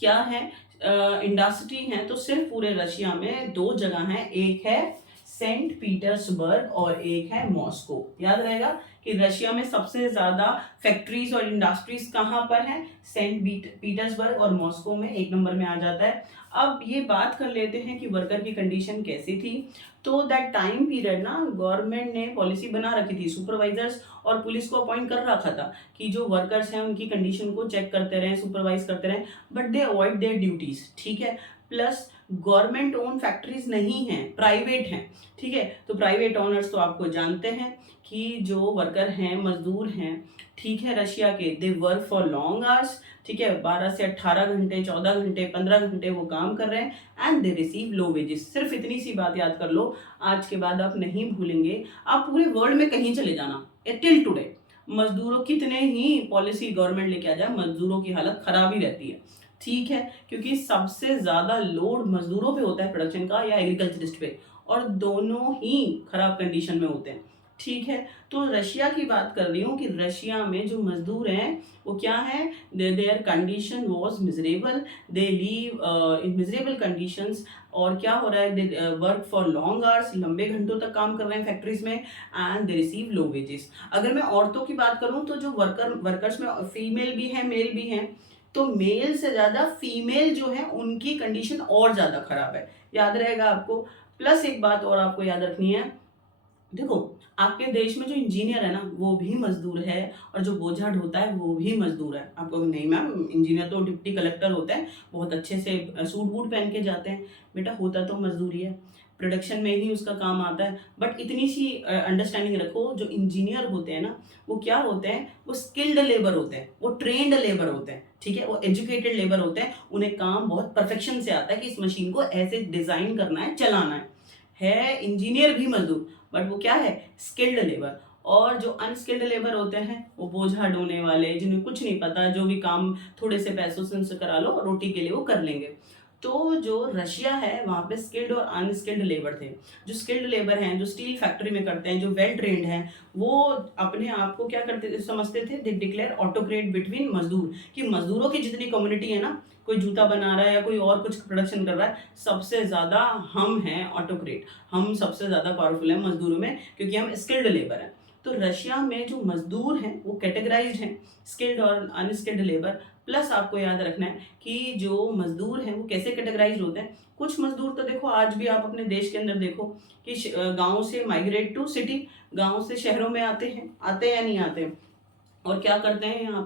क्या है, इंडस्ट्री है, तो सिर्फ पूरे रशिया में 2 जगह हैं। एक है सेंट पीटर्सबर्ग और एक है मॉस्को। याद रहेगा कि रशिया में सबसे ज्यादा फैक्ट्रीज और इंडस्ट्रीज कहाँ पर हैं? सेंट पीटर्सबर्ग और मॉस्को में 1 नंबर में आ जाता है। अब ये बात कर लेते हैं कि वर्कर की कंडीशन कैसी थी। तो दैट टाइम पीरियड ना गवर्नमेंट ने पॉलिसी बना रखी थी, सुपरवाइजर्स और पुलिस को अपॉइंट कर रखा था कि जो वर्कर्स हैं उनकी कंडीशन को चेक करते रहें, सुपरवाइज करते रहें, but they avoid their duties. ठीक है, प्लस गवर्नमेंट ओन फैक्ट्रीज नहीं हैं, प्राइवेट हैं। ठीक है, तो प्राइवेट ओनर्स तो आपको जानते हैं कि जो वर्कर हैं, मजदूर हैं, ठीक है, रशिया के, they work for long hours. ठीक है, 12 से 18 घंटे, 14 घंटे, 15 घंटे वो काम कर रहे हैं and they receive low wages. सिर्फ इतनी सी बात याद कर लो, आज के बाद आप नहीं भूलेंगे। आप पूरे वर्ल्ड में कहीं चले जाना, टिल टुडे मजदूरों कितने ही पॉलिसी गवर्नमेंट लेके आ जाए, मजदूरों की हालत खराब ही रहती है। ठीक है, क्योंकि सबसे ज्यादा लोड मजदूरों पे होता है प्रोडक्शन का या एग्रीकल्चरिस्ट पे, और दोनों ही खराब कंडीशन में होते हैं। ठीक है, तो रशिया की बात कर रही हूँ कि रशिया में जो मजदूर हैं वो क्या है, there condition was miserable, they leave in miserable conditions. और क्या हो रहा है, they work for long hours, लंबे घंटों तक काम कर रहे हैं फैक्ट्रीज में, and they receive low wages. अगर मैं औरतों की बात करूं तो जो वर्कर्स में फीमेल भी हैं, मेल भी हैं, तो मेल से ज्यादा फीमेल जो है उनकी कंडीशन और ज्यादा खराब है। याद रहेगा आपको। प्लस एक बात और आपको याद रखनी है देखो, आपके देश में जो इंजीनियर है ना वो भी मजदूर है, और जो बोझा ढोता है वो भी मजदूर है। आपको नहीं मैम, इंजीनियर तो डिप्टी कलेक्टर होता है, बहुत अच्छे से सूट बूट पहन के जाते हैं। बेटा होता तो मजदूरी है, प्रोडक्शन में ही उसका काम आता है। बट इतनी सी अंडरस्टैंडिंग रखो, जो इंजीनियर होते हैं ना वो क्या होते हैं, वो स्किल्ड लेबर होते हैं, वो ट्रेंड लेबर होते हैं, ठीक है, वो एजुकेटेड लेबर होते हैं। उन्हें काम बहुत परफेक्शन से आता है कि इस मशीन को ऐसे डिजाइन करना है, चलाना है इंजीनियर भी मजदूर, बट वो क्या है, स्किल्ड लेबर। और जो अनस्किल्ड लेबर होते हैं वो बोझा ढोने वाले, जिन्हें कुछ नहीं पता, जो भी काम थोड़े से पैसों से उनसे करा लो, रोटी के लिए वो कर लेंगे। तो जो रशिया है वहाँ पे स्किल्ड और अनस्किल्ड लेबर थे। जो स्किल्ड लेबर हैं, जो स्टील फैक्ट्री में करते हैं, जो वेल ट्रेंड हैं, वो अपने आप को क्या करते समझते थे, दे डिक्लेयर ऑटोक्रेट बिटवीन मजदूर, कि मजदूरों की जितनी कम्युनिटी है ना, कोई जूता बना रहा है या कोई और कुछ प्रोडक्शन कर रहा है, सबसे ज़्यादा हम हैं ऑटोक्रेट, हम सबसे ज़्यादा पावरफुल हैं मजदूरों में, क्योंकि हम स्किल्ड लेबर हैं। तो रशिया में जो मजदूर हैं वो कैटेगराइज्ड हैं, स्किल्ड और अनस्किल्ड लेबर। प्लस आपको याद रखना है कि जो मजदूर हैं वो कैसे कैटेगराइज होते हैं। कुछ मजदूर तो देखो आज भी आप अपने देश के अंदर देखो कि गांव से माइग्रेट टू सिटी, गांव से शहरों में आते हैं या नहीं आते हैं, और क्या करते हैं, यहाँ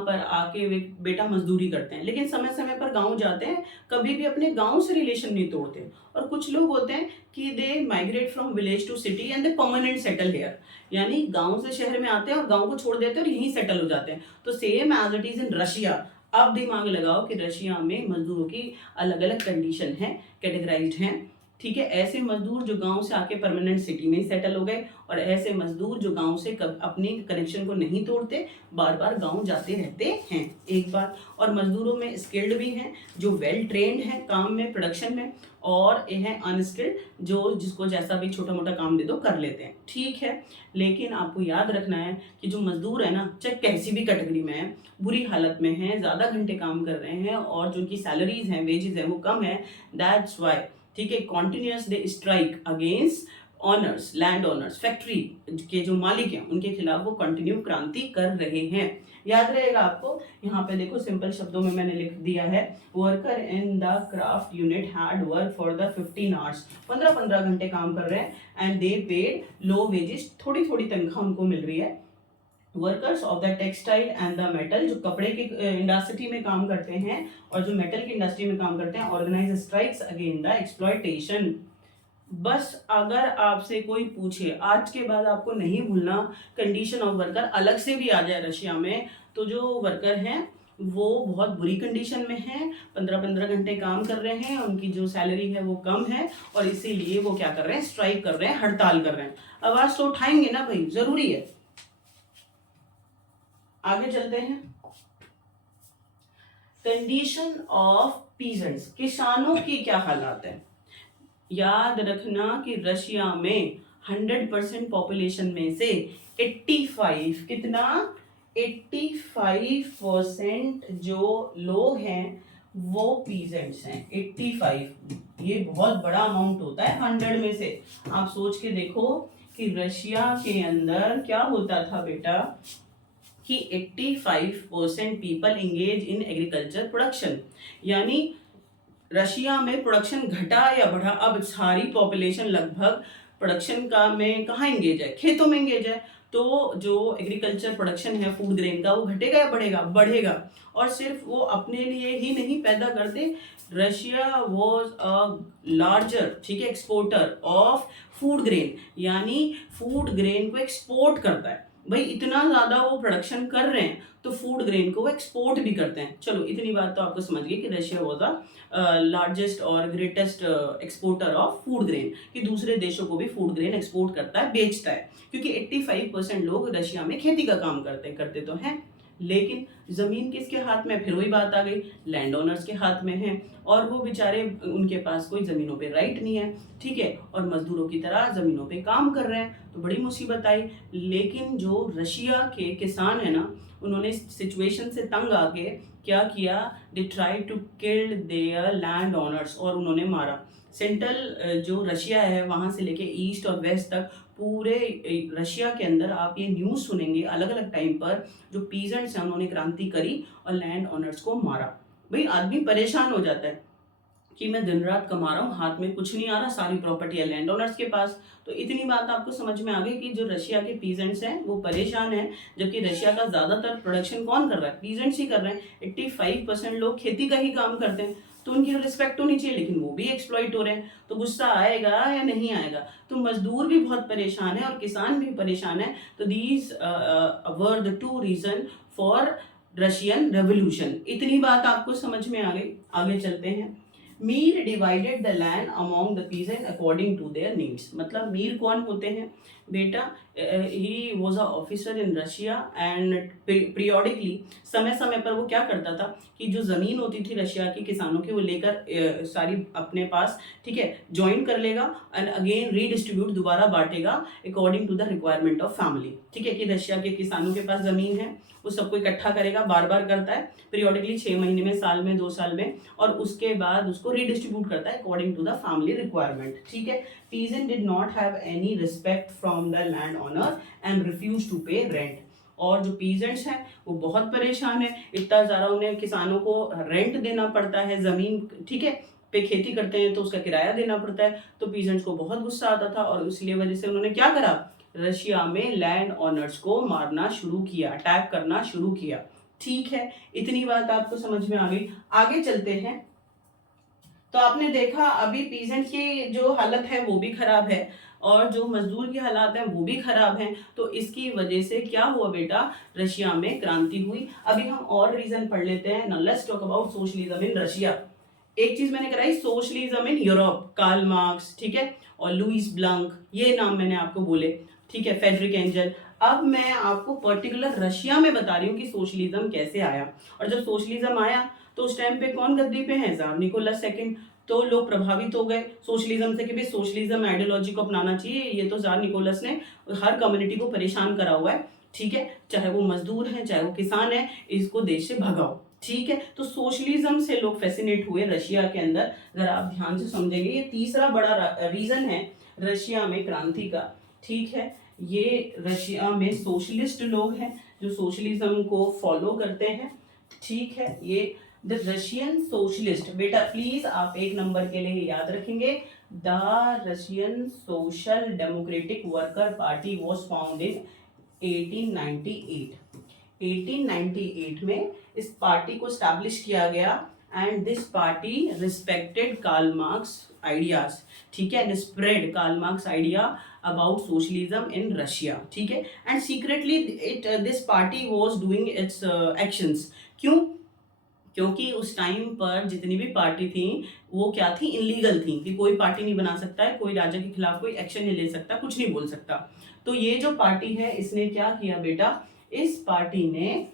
पर आके वे बेटा मजदूरी करते हैं। लेकिन समय समय पर गांव जाते हैं, कभी भी अपने गांव से रिलेशन नहीं तोड़ते। और कुछ लोग होते हैं कि they migrate from village to city and they permanent settle here, यानी गांव से शहर में आते हैं और गांव को छोड़ देते हैं और यहीं सेटल हो जाते हैं। तो same as it is in Russia. अब दिमाग लगाओ कि रशिया में मजदूरों की अलग अलग कंडीशन है, कैटेगराइज्ड हैं, ठीक है। ऐसे मजदूर जो गांव से आके परमानेंट सिटी में सेटल हो गए, और ऐसे मजदूर जो गांव से अपने कनेक्शन को नहीं तोड़ते, बार बार गांव जाते रहते हैं, एक बार। और मजदूरों में स्किल्ड भी हैं, जो वेल ट्रेंड हैं काम में, प्रोडक्शन में, और ये हैं अनस्किल्ड, जो जिसको जैसा भी छोटा मोटा काम दे दो कर लेते हैं, ठीक है। लेकिन आपको याद रखना है कि जो मजदूर है ना, चाहे कैसी भी कैटेगरी में है, बुरी हालत में है, ज़्यादा घंटे काम कर रहे हैं, और जो उनकी सैलरीज हैं, वेजेस हैं, वो कम है, दैट्स वाई, ठीक है, continuous they strike against owners, land owners, factory के जो मालिक हैं उनके खिलाफ वो कंटिन्यू क्रांति कर रहे हैं। याद रहेगा आपको, यहाँ पे देखो सिंपल शब्दों में मैंने लिख दिया है, worker in the craft unit had work for the 15 hours, 15 घंटे काम कर रहे हैं, and they paid low wages, थोड़ी थोड़ी तनख्वाह उनको मिल रही है। Workers of the textile and the metal, जो कपड़े की इंडस्ट्री में काम करते हैं और जो मेटल की इंडस्ट्री में काम करते हैं, organise strikes against the exploitation. बस अगर आपसे कोई पूछे, आज के बाद आपको नहीं भूलना, कंडीशन ऑफ वर्कर अलग से भी आ जाए रशिया में, तो जो वर्कर हैं वो बहुत बुरी कंडीशन में हैं, 15 घंटे काम कर रहे हैं, उनकी जो सैलरी है वो कम है, और इसीलिए वो क्या कर रहे हैं, स्ट्राइक कर रहे हैं, हड़ताल कर रहे हैं। आवाज तो उठाएंगे ना भाई, जरूरी है। आगे चलते हैं, कंडीशन ऑफ पीजेंट्स, किसानों की क्या हालात है। याद रखना कि रशिया में 100% पॉपुलेशन में से 85, कितना, 85% जो लोग हैं वो पीजेंट्स हैं, 85। ये बहुत बड़ा अमाउंट होता है 100 में से। आप सोच के देखो कि रशिया के अंदर क्या होता था बेटा, कि 85% people engage in agriculture production, यानी रशिया में प्रोडक्शन घटा या बढ़ा, अब सारी पॉपुलेशन लगभग प्रोडक्शन का में कहाँ एंगेज है, खेतों में एंगेज है। तो जो एग्रीकल्चर प्रोडक्शन है फूड ग्रेन का, वो घटेगा या बढ़ेगा, बढ़ेगा। और सिर्फ वो अपने लिए ही नहीं पैदा करते, रशिया वॉज अ लार्जर, ठीक है, एक्सपोर्टर ऑफ फूड ग्रेन, यानी फूड ग्रेन को एक्सपोर्ट करता है। भाई इतना ज्यादा वो प्रोडक्शन कर रहे हैं तो फूड ग्रेन को वो एक्सपोर्ट भी करते हैं। चलो इतनी बात तो आपको समझ गई कि रशिया वॉज द लार्जेस्ट और greatest exporter of food grain, कि दूसरे देशों को भी फूड ग्रेन एक्सपोर्ट करता है, बेचता है। क्योंकि 85% लोग रशिया में खेती का काम करते तो हैं, लेकिन जमीन किसके हाथ में, फिर वही बात आ गई, लैंड ओनर्स के हाथ में है, और वो बेचारे, उनके पास कोई जमीनों पे राइट नहीं है, ठीक है, और मजदूरों की तरह जमीनों पे काम कर रहे हैं, तो बड़ी मुसीबत आई। लेकिन जो रशिया के किसान है ना, उन्होंने सिचुएशन से तंग आके क्या किया, they try to kill their land owners, और उन्होंने मारा। सेंट्रल जो रशिया है वहां से लेके ईस्ट और वेस्ट तक पूरे रशिया के अंदर आप ये न्यूज़ सुनेंगे अलग अलग टाइम पर, जो पीजेंट्स हैं उन्होंने क्रांति करी और लैंड ओनर्स को मारा। भाई आदमी परेशान हो जाता है, कि मैं दिन रात कमा रहा हूँ, हाथ में कुछ नहीं आ रहा, सारी प्रॉपर्टी है लैंड ओनर्स के पास। तो इतनी बात आपको समझ में आ गई कि जो रशिया के पीजेंट्स हैं वो परेशान हैं, जबकि रशिया का ज्यादातर प्रोडक्शन कौन कर रहा है, पीजेंट्स ही कर रहे हैं। 85% लोग खेती का ही काम करते हैं, तो उनकी रिस्पेक्ट होनी चाहिए, लेकिन वो भी एक्सप्लॉइट हो रहे हैं। तो गुस्सा आएगा या नहीं आएगा? तो मजदूर भी बहुत परेशान है और किसान भी परेशान है। तो these were the two reason for Russian revolution. इतनी बात आपको समझ में आ गई। आगे चलते हैं। Mir divided the land among the peasant according to their needs. मतलब मीर कौन होते हैं बेटा? He was a officer in Russia and periodically, समय समय पर वो क्या करता था कि जो जमीन होती थी रशिया की किसानों की, वो लेकर सारी अपने पास, ठीक है, ज्वाइन कर लेगा एंड अगेन रीडिस्ट्रीब्यूट, दोबारा बांटेगा according to the requirement of family. ठीक है, कि रशिया के किसानों के पास जमीन है, वो सबको इकट्ठा करेगा, बार बार करता है पीरियोडिकली, 6 महीने में, साल में, 2 साल में, और उसके बाद उसको रीडिस्ट्रीब्यूट करता है according to the family requirement. ठीक है। Peasant did not have any respect from the land owner and refuse to pay rent. और जो पीजेंट्स हैं वो बहुत परेशान है, इतना ज़्यादा उन्हें किसानों को रेंट देना पड़ता है, ज़मीन, ठीक है, पे खेती करते हैं तो उसका किराया देना पड़ता है। तो पीजेंट्स को बहुत गुस्सा आता था और इसलिए वजह से उन्होंने क्या करा, रशिया में लैंड ओनर्स को मारना शुरू किया, अटैक करना शुरू किया। ठीक है, इतनी बात आपको समझ में आ गई। आगे चलते हैं। तो आपने देखा अभी पीजेंट की जो हालत है वो भी खराब है और जो मजदूर की हालात है वो भी खराब हैं। तो इसकी वजह से क्या हुआ बेटा, रशिया में क्रांति हुई। अभी हम और रीजन पढ़ लेते हैं। Now let's talk about socialism in Russia. एक चीज मैंने कराई, socialism in Europe, Karl Marx, ठीक है, और लुइस ब्लंक, ये नाम मैंने आपको बोले, ठीक है, फेडरिक एंजल। अब मैं आपको पर्टिकुलर रशिया में बता रही हूँ कि सोशलिज्म कैसे आया। और जब सोशलिज्म आया तो उस टाइम पे कौन गद्दी पे है, जार निकोलस सेकंड। तो लोग प्रभावित हो गए सोशलिज्म से कि भाई सोशलिज्म आइडियोलॉजी को अपनाना चाहिए, ये तो जार निकोलस ने हर कम्युनिटी को परेशान करा हुआ है, ठीक है, चाहे वो मजदूर है चाहे वो किसान है, इसको देश से भगाओ। ठीक है, तो सोशलिज्म से लोग फैसिनेट हुए रशिया के अंदर। अगर आप ध्यान से समझेंगे, ये तीसरा बड़ा रीजन है रशिया में क्रांति का। ठीक है, ये रशिया में सोशलिस्ट लोग हैं जो सोशलिज्म को फॉलो करते हैं। ठीक है, ये द रशियन सोशलिस्ट, बेटा प्लीज आप एक नंबर के लिए याद रखेंगे, the Russian social democratic worker party was found in 1898। 1898 में इस पार्टी को स्टैब्लिश किया गया and this party respected Karl Marx ideas, ठीक है, and spread Karl Marx idea about socialism in Russia. ठीक है, and secretly it this party was doing its actions. क्यों? क्योंकि उस टाइम पर जितनी भी पार्टी थी वो क्या थी, इलीगल थी, कि कोई पार्टी नहीं बना सकता है, कोई राजा के खिलाफ कोई एक्शन नहीं ले सकता, कुछ नहीं बोल सकता। तो ये जो पार्टी है इसने क्या किया बेटा, इस पार्टी ने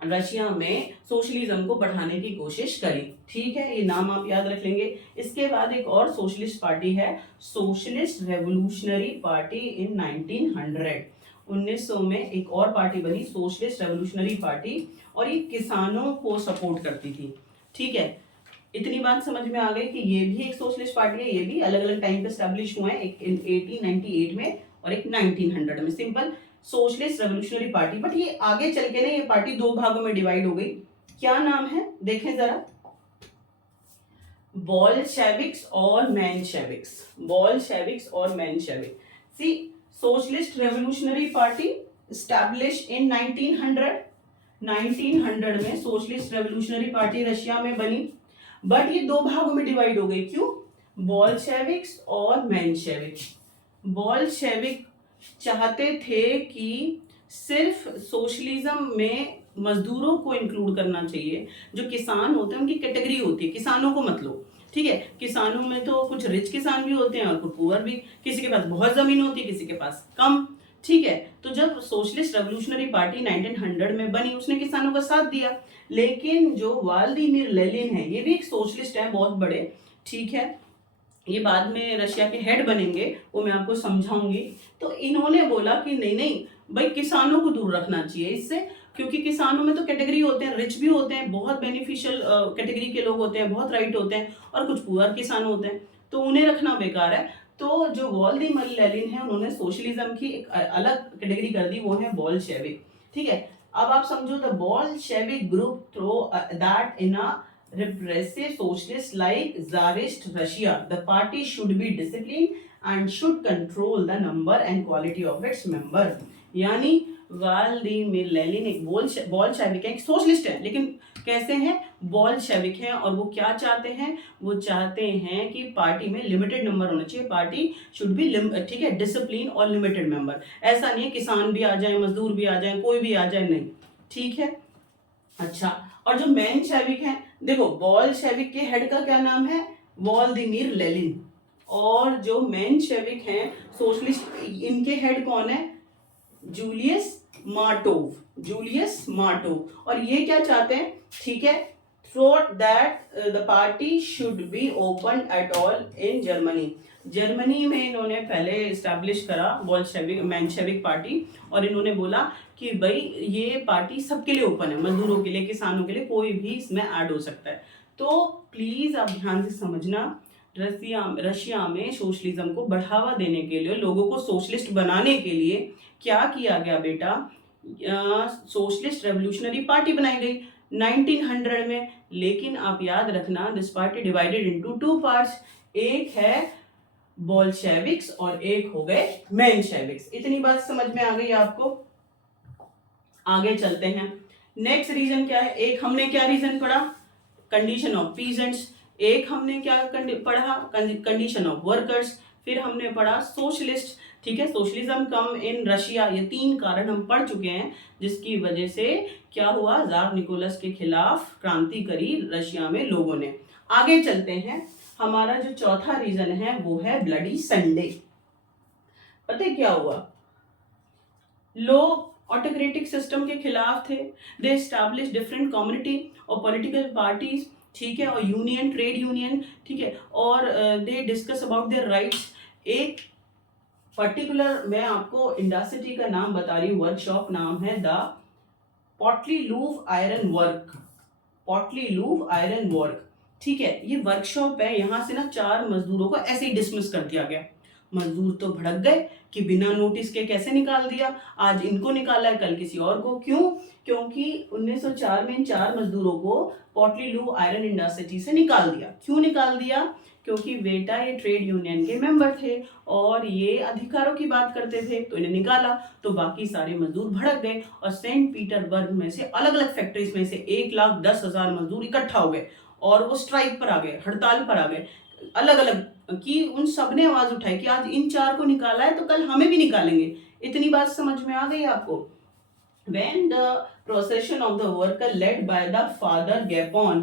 रशिया में सोशलिज्म को बढ़ाने की कोशिश करी। ठीक है, ये नाम आप याद रख लेंगे। इसके बाद एक और सोशलिस्ट पार्टी है, सोशलिस्ट रेवोल्यूशनरी पार्टी इन 1900। 1900 में एक और पार्टी बनी, सोशलिस्ट रेवोल्यूशनरी पार्टी, और ये किसानों को सपोर्ट करती थी। ठीक है, इतनी बात समझ में आ गई कि ये भी एक सोशलिस्ट पार्टी है, ये भी अलग अलग टाइम पे स्टैब्लिश हुए हैं, एक 1898 में और एक 1900 में। Simple socialist revolutionary party. But ये आगे चल के ना ये पार्टी दो भागों में डिवाइड हो गई। क्या नाम है देखें जरा, बोल्शेविक्स और मेंशेविक्स। बोल्शेविक्स और Menshevik. See, socialist revolutionary party establish in 1900। 1900 में सोशलिस्ट रेवोल्यूशनरी पार्टी रशिया में बनी, बट ये दो भागों में डिवाइड हो गई। क्यों? बोल्शेविक्स और मेंशेविक। बोल्शेविक चाहते थे कि सिर्फ सोशलिज्म में मजदूरों को इंक्लूड करना चाहिए, जो किसान होते हैं उनकी कैटेगरी होती है, किसानों को मत लो। ठीक है, किसानों में तो कुछ रिच किसान भी होते हैं और कुछ पुअर भी, किसी के पास बहुत जमीन होती है किसी के पास कम। ठीक है, तो जब सोशलिस्ट रेवोल्यूशनरी पार्टी 1900 में बनी उसने किसानों का साथ दिया, लेकिन जो व्लादिमीर लेनिन है ये भी एक सोशलिस्ट है बहुत बड़े। ठीक है, ये बाद में रशिया के हेड बनेंगे, वो मैं आपको समझाऊंगी। तो इन्होंने बोला कि नहीं नहीं भाई, किसानों को दूर रखना चाहिए इससे, क्योंकि किसानों में तो कैटेगरी होते हैं, रिच भी होते हैं, बहुत बेनिफिशियल कैटेगरी के लोग होते हैं, बहुत राइट होते हैं, और कुछ पुअर किसान होते हैं, तो उन्हें रखना बेकार है। तो जो व्लादिमीर लेनिन है उन्होंने सोशलिज्म की एक अलग कैटेगरी कर दी, वो है बोल्शेविक। ठीक है, अब आप समझो the Bolshevik group through that in a repressive socialists like Tsarist Russia. The party should be disciplined and should control the number and quality of its member. यानी व्लादिमीर लेनिन एक बोल्शेविक है, एक socialist है, लेकिन कैसे हैं, Bolshevik हैं। और वो क्या चाहते हैं, वो चाहते हैं कि पार्टी में लिमिटेड नंबर होना चाहिए, पार्टी शुड बी, ठीक है, डिसिप्लिन और लिमिटेड मेंबर। ऐसा नहीं है किसान भी आ जाए, मजदूर भी आ जाए, कोई भी आ जाए, नहीं, ठीक है। अच्छा, और जो मेनशेविक हैं, देखो बोल्शेविक के हेड का क्या नाम है, व्लादिमीर लेनिन, और जो मेनशेविक हैं सोशलिस्ट, इनके हेड कौन है, जूलियस मार्टोव, जूलियस मार्टोव। और ये क्या चाहते हैं, ठीक है, thought that the party should be open at all in Germany. Germany में इन्होंने पहले इस्टेब्लिश करा बोल्शेविक मेंशेविक पार्टी, और इन्होंने बोला कि भाई ये पार्टी सबके लिए ओपन है, मजदूरों के लिए, किसानों के लिए, कोई भी इसमें ऐड हो सकता है। तो प्लीज आप ध्यान से समझना, रशिया में सोशलिज्म को बढ़ावा देने के लिए, लोगों को सोशलिस्ट बनाने के लिए क्या किया गया बेटा, सोशलिस्ट रेवोल्यूशनरी पार्टी बनाई गई 1900 में। लेकिन आप याद रखना, this party divided into 2 parts, एक है बोल्शेविक्स और एक हो गए मेनशेविक्स। इतनी बात समझ में आ गई आपको। आगे चलते हैं, नेक्स्ट रीजन क्या है, एक हमने क्या रीजन पढ़ा, कंडीशन ऑफ पीजेंट्स, एक हमने क्या पढ़ा, कंडीशन ऑफ वर्कर्स, फिर हमने पढ़ा सोशलिस्ट, ठीक है, सोशलिज्म कम इन रशिया। ये 3 कारण हम पढ़ चुके हैं जिसकी वजह से क्या हुआ, जार निकोलस के खिलाफ क्रांति करी रशिया में लोगों ने। आगे चलते हैं, हमारा जो चौथा रीजन है वो है ब्लडी संडे। पता है क्या हुआ, लोग ऑटोक्रेटिक सिस्टम के खिलाफ थे, दे एस्टैब्लिश डिफरेंट कम्युनिटी और पॉलिटिकल पार्टीज, ठीक है, और यूनियन, ट्रेड यूनियन, ठीक है, और they discuss about their rights. एक पर्टिकुलर, मैं आपको इंडस्ट्री का नाम बता रही हूँ, वर्कशॉप नाम है द पॉटलीलूव आयरन वर्क, पॉटलीलूव आयरन वर्क, ठीक है, ये वर्कशॉप है। यहाँ से ना 4 मजदूरों को ऐसे ही डिसमिस कर दिया गया। मजदूर तो भड़क गए कि बिना नोटिस के कैसे निकाल दिया, आज इनको निकाला है, कल किसी और को, क्यों, क्योंकि 1904 में इन 4 मजदूरों को पॉटलीलूव आयरन इंडस्ट्री से निकाल दिया। क्यों निकाल दिया, क्योंकि बेटा ये ट्रेड यूनियन के मेंबर थे और ये अधिकारों की बात करते थे, तो इन्हें निकाला। तो बाकी सारे मजदूर भड़क गए और सेंट पीटरबर्ग में से अलग अलग फैक्ट्रीज में से 1,10,000 मजदूर इकट्ठा हो गए और वो स्ट्राइक पर आ गए, हड़ताल पर आ गए, अलग अलग, कि उन सब ने आवाज उठाई कि आज इन 4 को निकाला है तो कल हमें भी निकालेंगे। इतनी बात समझ में आ गई आपको। When the procession of the worker led by the Father Gapon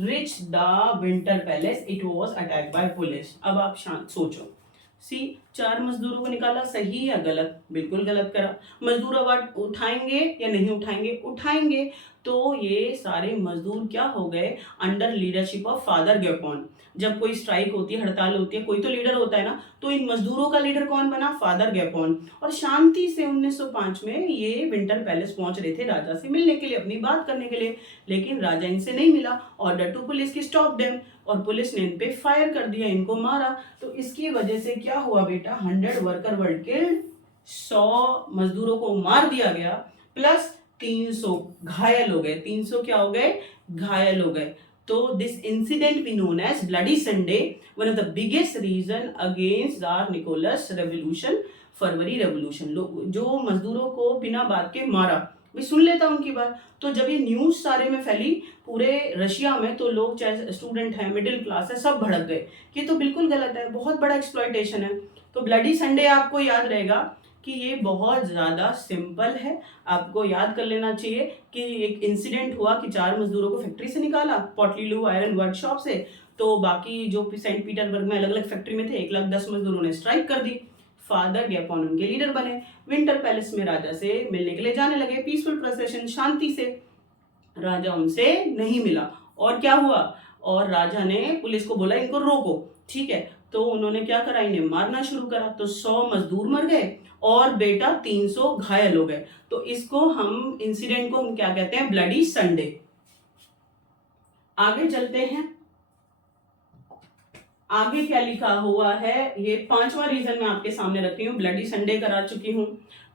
reached the Winter Palace, it was attacked by police. अब आप सोचो, 4 मजदूरों को निकाला, सही या गलत, बिल्कुल गलत करा। मजदूर अवार्ड उठाएंगे या नहीं उठाएंगे, उठाएंगे। तो ये सारे मजदूर क्या हो गए, अंडर लीडरशिप ऑफ फादर गैपोन। जब कोई स्ट्राइक होती है, हड़ताल होती है, कोई तो लीडर होता है ना, तो इन मजदूरों का लीडर कौन बना, फादर गैपोन। और शांति से 1905 में ये विंटर पैलेस पहुंच रहे थे राजा से मिलने के लिए, अपनी बात करने के लिए, लेकिन राजा इनसे नहीं मिला। ऑर्डर टू पुलिस की स्टॉप देम, और पुलिस ने इन पे फायर कर दिया, इनको मारा। तो इसकी वजह से क्या हुआ बेटा, 100 वर्कर वर किल्ड, 100 मजदूरों को मार दिया गया, प्लस 300 घायल हो गए। 300 क्या हो गए, घायल हो गए। तो this incident we known as bloody Sunday, one of the biggest reason against tsar Nicholas revolution, February revolution. जो मजदूरों को बिना बात के मारा, भाई सुन लेता उनकी बात। तो जब ये न्यूज सारे में फैली पूरे रशिया में, तो लोग, चाहे स्टूडेंट है, मिडिल क्लास है, सब भड़क गए कि तो बिल्कुल गलत है, बहुत बड़ा एक्सप्लॉयटेशन है। तो ब्लडी संडे आपको याद रहेगा कि ये बहुत ज़्यादा सिंपल है, आपको याद कर लेना चाहिए कि एक इंसिडेंट हुआ कि 4 मजदूरों को फैक्ट्री से निकाला, पॉटलीलूव आयरन वर्कशॉप से। तो बाकी जो सेंट पीटरबर्ग में अलग अलग फैक्ट्री में थे, 1,10,000 मजदूरों ने स्ट्राइक कर दी। फादर गैपोन उनके लीडर बने, विंटर पैलेस में राजा से मिलने के लिए जाने लगे, पीसफुल प्रोसेशन, शांति से। राजा उनसे नहीं मिला और क्या हुआ, और राजा ने पुलिस को बोला इनको रोको, ठीक है। तो उन्होंने क्या करा, इन्हें मारना शुरू करा। तो 100 मजदूर मर गए और बेटा 300 घायल हो गए। तो इसको हम, इंसिडेंट को हम क्या कहते हैं, ब्लडी संडे। आगे चलते हैं, आगे क्या लिखा हुआ है, ये पांचवा रीजन मैं आपके सामने रख रही हूँ। ब्लडी संडे करा चुकी हूँ,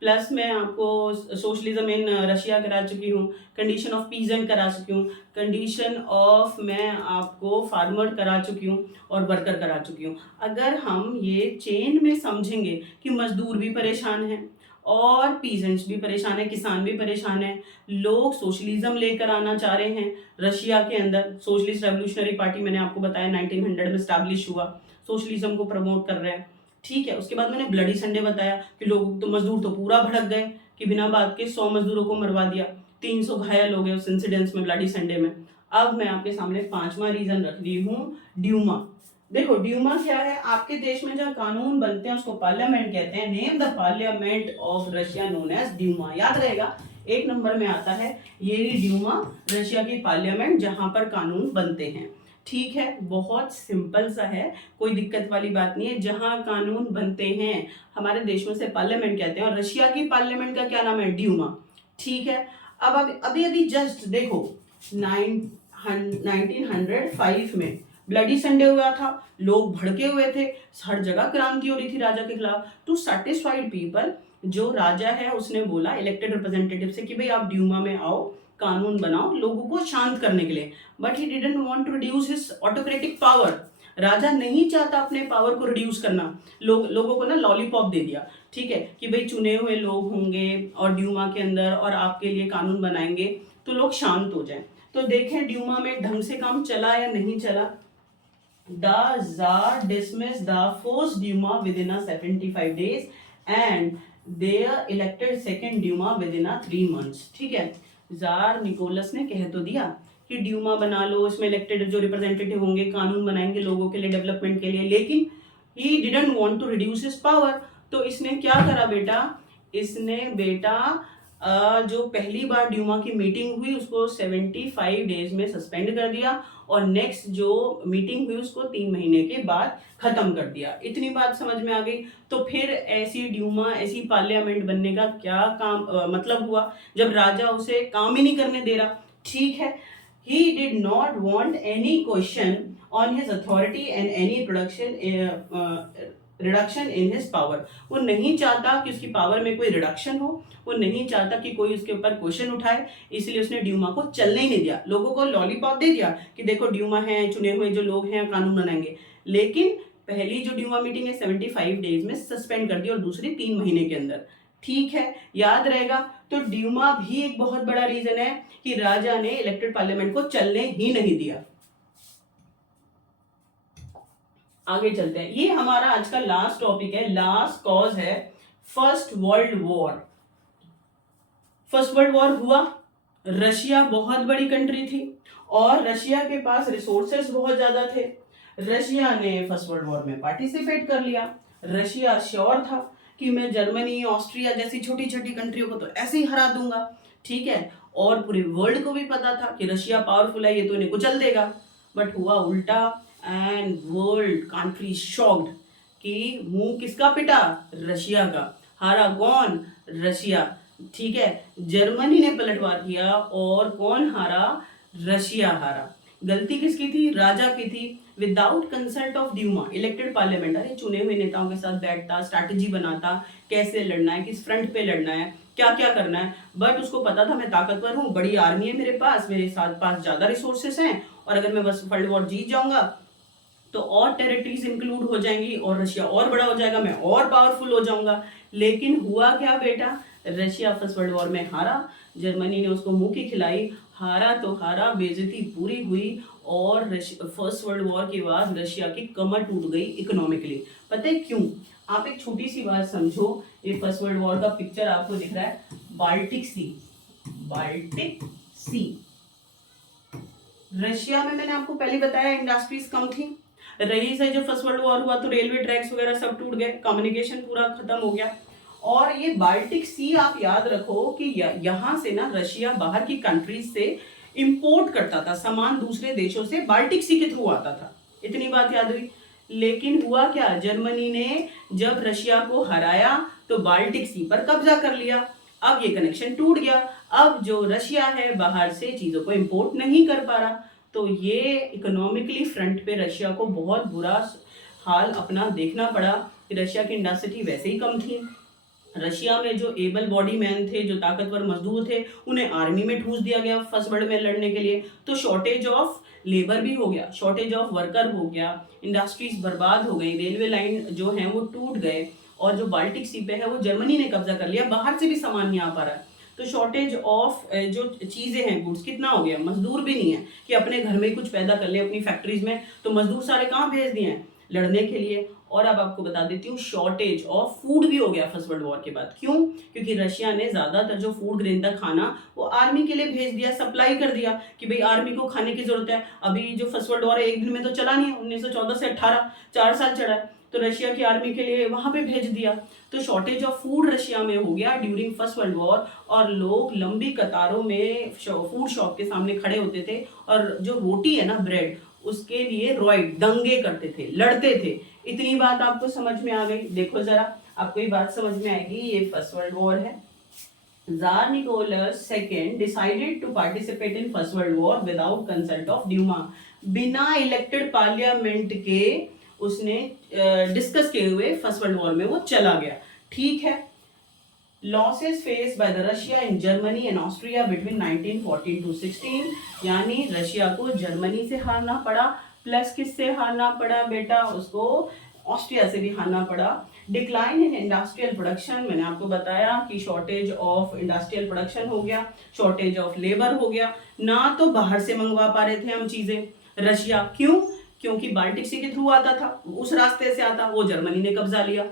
प्लस मैं आपको सोशलिज्म इन रशिया करा चुकी हूँ, कंडीशन ऑफ पीजेंट करा चुकी हूँ, कंडीशन ऑफ मैं आपको फार्मर करा चुकी हूँ और वर्कर करा चुकी हूँ। अगर हम ये चेन में समझेंगे कि मजदूर भी परेशान हैं और पीजेंट्स भी परेशान है, किसान भी परेशान है, लोग सोशलिज्म लेकर आना चाह रहे हैं रशिया के अंदर। सोशलिस्ट रेवोल्यूशनरी पार्टी मैंने आपको बताया 1900 में स्टैब्लिश हुआ, सोशलिज्म को प्रमोट कर रहे हैं। ठीक है, उसके बाद मैंने ब्लडी संडे बताया कि लोग तो मजदूर तो पूरा भड़क गए कि बिना बात के 100 मजदूरों को मरवा दिया, 300 घायल हो गए उस इंसिडेंस में, ब्लडी संडे में। अब मैं आपके सामने पांचवा रीजन रख रही हूँ, ड्यूमा। देखो ड्यूमा क्या है, आपके देश में जहाँ कानून बनते हैं उसको पार्लियामेंट कहते हैं। Name the parliament of Russia known as Duma, याद रहेगा, एक नंबर में आता है ये ड्यूमा, रशिया की पार्लियामेंट जहां पर कानून बनते हैं। ठीक है, बहुत सिंपल सा है, कोई दिक्कत वाली बात नहीं है। जहां कानून बनते हैं हमारे देश में से पार्लियामेंट कहते हैं, और रशिया की पार्लियामेंट का क्या नाम है, ड्यूमा। ठीक है, अब अभी अभी जस्ट देखो 1905 में ब्लडी संडे हुआ था, लोग भड़के हुए थे, हर जगह क्रांति हो रही थी राजा के खिलाफ। टू सैटिस्फाइड पीपल, जो राजा है उसने बोला इलेक्टेड रिप्रेजेंटेटिव से कि भाई आप ड्यूमा में आओ, कानून बनाओ लोगों को शांत करने के लिए। But he didn't want to reduce his autocratic power. राजा नहीं चाहता अपने पावर को रिड्यूस करना, लोगों को ना लॉलीपॉप दे दिया। ठीक है, कि भाई चुने हुए लोग होंगे और ड्यूमा के अंदर और आपके लिए कानून बनाएंगे तो लोग शांत हो जाएं। तो देखें ड्यूमा में ढंग से काम चला या नहीं चला। The Tsar dismissed the first Duma within a 75 days and they elected second Duma within a 3 months. ठीक है, जार निकोलस ने कह तो दिया कि ड्यूमा बना लो, इसमें इलेक्टेड जो रिप्रेजेंटेटिव होंगे कानून बनाएंगे लोगों के लिए, डेवलपमेंट के लिए, लेकिन he didn't want to reduce his power. तो इसने क्या करा बेटा, इसने बेटा जो पहली बार ड्यूमा की मीटिंग हुई उसको 75 डेज में सस्पेंड कर दिया और नेक्स्ट जो मीटिंग हुई उसको 3 महीने के बाद खत्म कर दिया। इतनी बात समझ में आ गई। तो फिर ऐसी ड्यूमा, ऐसी पार्लियामेंट बनने का क्या काम मतलब हुआ जब राजा उसे काम ही नहीं करने दे रहा। ठीक है, he did not want any question on his authority and any reduction in his power. वो नहीं चाहता कि उसकी पावर में कोई रिडक्शन हो, वो नहीं चाहता कि कोई उसके ऊपर क्वेश्चन उठाए, इसलिए उसने ड्यूमा को चलने ही नहीं दिया। लोगों को लॉलीपॉप दे दिया कि देखो ड्यूमा है, चुने हुए जो लोग हैं कानून बनाएंगे, लेकिन पहली जो ड्यूमा मीटिंग है 75 डेज में सस्पेंड कर दी और दूसरी 3 महीने के अंदर। ठीक है, याद रहेगा। तो ड्यूमा भी एक बहुत बड़ा रीजन है कि राजा ने इलेक्टेड पार्लियामेंट को चलने ही नहीं दिया। आगे चलते हैं, ये हमारा आज का लास्ट टॉपिक है, लास्ट कॉज है first world war. First world war हुआ, रशिया बहुत बड़ी कंट्री थी और रशिया के पास रिसोर्सेस बहुत ज्यादा थे। रशिया ने फर्स्ट वर्ल्ड वॉर में पार्टिसिपेट कर लिया। रशिया श्योर था कि मैं जर्मनी, ऑस्ट्रिया जैसी छोटी छोटी कंट्रियों को तो ऐसे ही हरा दूंगा। ठीक है, और पूरे वर्ल्ड को भी पता था कि रशिया पावरफुल है, ये तो इन्हें कुचल देगा। बट हुआ उल्टा एंड वर्ल्ड कंट्री शॉक्ड कि मुंह किसका पिटा, रशिया का। हारा कौन, रशिया। ठीक है, जर्मनी ने पलटवार किया और कौन हारा, रशिया हारा। गलती किसकी थी, राजा की थी। Without consult of Duma elected parliament, अरे चुने हुए नेताओं के साथ बैठता, स्ट्रैटेजी बनाता, कैसे लड़ना है, किस फ्रंट पे लड़ना है, क्या क्या करना है। बट उसको पता था मैं ताकतवर हूँ, बड़ी आर्मी है मेरे पास, मेरे साथ पास ज्यादा रिसोर्सेस हैं और अगर मैं बस वर्ल्ड वॉर जीत जाऊंगा तो और टेरिटरीज इंक्लूड हो जाएंगी और रशिया और बड़ा हो जाएगा, मैं और पावरफुल हो जाऊंगा। लेकिन हुआ क्या बेटा, रशिया फर्स्ट वर्ल्ड वॉर में हारा, जर्मनी ने उसको मुंह की खिलाई। हारा तो हारा, बेइज्जती पूरी हुई और फर्स्ट वर्ल्ड वॉर के बाद रशिया की कमर टूट गई इकोनॉमिकली। पता है क्यों? आप एक छोटी सी बात समझो, ये फर्स्ट वर्ल्ड वॉर का पिक्चर आपको दिख रहा है, बाल्टिक सी, बाल्टिक सी। रशिया में मैंने आपको पहले बताया इंडस्ट्रीज कम थी, रही से जब फर्स्ट वर्ल्ड वॉर हुआ तो रेलवे ट्रैक्स वगैरह सब टूट गए, कम्युनिकेशन पूरा खत्म हो गया। और ये बाल्टिक सी आप याद रखो कि यहाँ से ना रशिया बाहर की कंट्रीज से इंपोर्ट करता था सामान, दूसरे देशों से बाल्टिक सी के थ्रू आता था। इतनी बात याद हुई। लेकिन हुआ क्या, जर्मनी ने जब रशिया को हराया तो बाल्टिक सी पर कब्जा कर लिया। अब ये कनेक्शन टूट गया। अब जो रशिया है बाहर से चीजों को इंपोर्ट नहीं कर पा रहा। तो ये इकोनॉमिकली फ्रंट पे रशिया को बहुत बुरा हाल अपना देखना पड़ा कि रशिया की इंडस्ट्री वैसे ही कम थी। रशिया में जो एबल बॉडी मैन थे, जो ताकतवर मजदूर थे, उन्हें आर्मी में ठूस दिया गया फर्स्ट वर्ल्ड में लड़ने के लिए। तो शॉर्टेज ऑफ लेबर भी हो गया, शॉर्टेज ऑफ वर्कर हो गया, इंडस्ट्रीज बर्बाद हो गई, रेलवे लाइन जो है वो टूट गए, और जो बाल्टिक सी पे है वो जर्मनी ने कब्जा कर लिया, बाहर से भी सामान नहीं आ पा रहा है। तो शॉर्टेज ऑफ जो चीज़ें हैं, गुड्स कितना हो गया, मजदूर भी नहीं है कि अपने घर में कुछ पैदा कर ले अपनी फैक्ट्रीज में, तो मजदूर सारे कहाँ भेज दिए हैं लड़ने के लिए। और अब आपको बता देती हूँ शॉर्टेज ऑफ फूड भी हो गया फर्स्ट वर्ल्ड वॉर के बाद। क्यों? क्योंकि रशिया ने ज्यादातर जो फूड ग्रेन था खाना वो आर्मी के लिए भेज दिया, सप्लाई कर दिया कि भाई आर्मी को खाने की जरूरत है। अभी जो फर्स्ट वर्ल्ड वॉर है एक दिन में तो चला नहीं है, 1914 से 18 4 साल चला है, तो रशिया की आर्मी के लिए वहां पे भेज दिया। तो शॉर्टेज ऑफ फूड रशिया में हो गया ड्यूरिंग फर्स्ट वर्ल्ड वॉर, और लोग लंबी कतारों में फूड शॉप के सामने खड़े होते थे, और जो रोटी है ना, ब्रेड, उसके लिए रॉयट दंगे करते थे, लड़ते थे। इतनी बात आपको समझ में आ गई। देखो जरा, आपको ये बात समझ में आएगी, ये फर्स्ट वर्ल्ड वॉर है। Tsar Nicholas II decided to participate in First World War without consent of Duma। बिना इलेक्टेड पार्लियामेंट के उसने डिस्कस किए हुए फर्स्ट वर्ल्ड वॉर में वो चला गया। ठीक है। Losses face by the Russia in Germany and Austria between 1914 to 16, यानी रशिया को जर्मनी से हारना पड़ा, प्लस किससे हारना पड़ा बेटा, उसको ऑस्ट्रिया से भी हारना पड़ा। डिक्लाइन इन इंडस्ट्रियल प्रोडक्शन, मैंने आपको बताया कि शॉर्टेज ऑफ इंडस्ट्रियल प्रोडक्शन हो गया, शॉर्टेज ऑफ लेबर हो गया, ना तो बाहर से मंगवा पा रहे थे हम चीजें रशिया। क्यों? क्योंकि बाल्टिक सी के थ्रू आता था, उस रास्ते से आता, वो जर्मनी ने कब्जा लिया।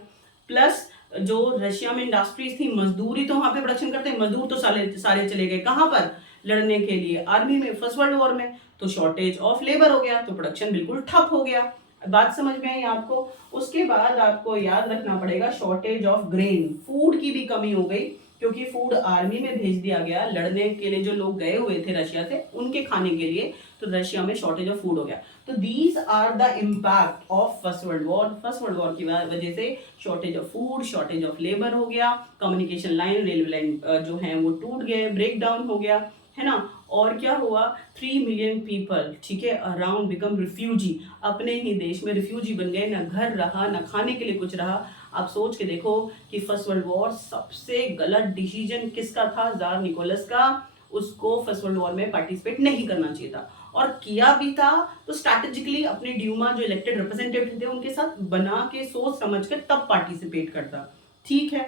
प्लस जो रशिया में इंडस्ट्रीज थी, मजदूरी तो वहां पे प्रोडक्शन करते हैं, मजदूर तो सारे चले गए कहां पर, लड़ने के लिए आर्मी में फर्स्ट वर्ल्ड वॉर में। तो शॉर्टेज ऑफ लेबर हो गया, तो प्रोडक्शन बिल्कुल ठप हो गया। बात समझ में आई आपको? उसके बाद आपको याद रखना पड़ेगा शॉर्टेज ऑफ ग्रेन, फूड की भी कमी हो गई, क्योंकि फूड आर्मी में भेज दिया गया लड़ने के लिए, जो लोग गए हुए थे रशिया से उनके खाने के लिए, तो रशिया में शॉर्टेज ऑफ फूड हो गया। तो these are the impact of first world war. First world war की वजह से shortage of food, shortage of labour हो गया, कम्युनिकेशन लाइन, रेलवे लाइन जो है वो टूट गए, ब्रेक डाउन हो गया, है ना। और क्या हुआ, 3 मिलियन पीपल, ठीक है, अराउंड बिकम रिफ्यूजी, अपने ही देश में रिफ्यूजी बन गए, ना घर रहा, ना खाने के लिए कुछ रहा। आप सोच के देखो कि फर्स्ट वर्ल्ड वॉर सबसे गलत डिसीजन किसका था, जार निकोलस का। उसको फर्स्ट वर्ल्ड वॉर में पार्टिसिपेट नहीं करना चाहिए था, और किया भी था तो स्ट्रैटेजिकली अपने ड्यूमा जो इलेक्टेड रिप्रेजेंटेटिव थे उनके साथ बना के सोच समझ के तब पार्टिसिपेट करता। ठीक है।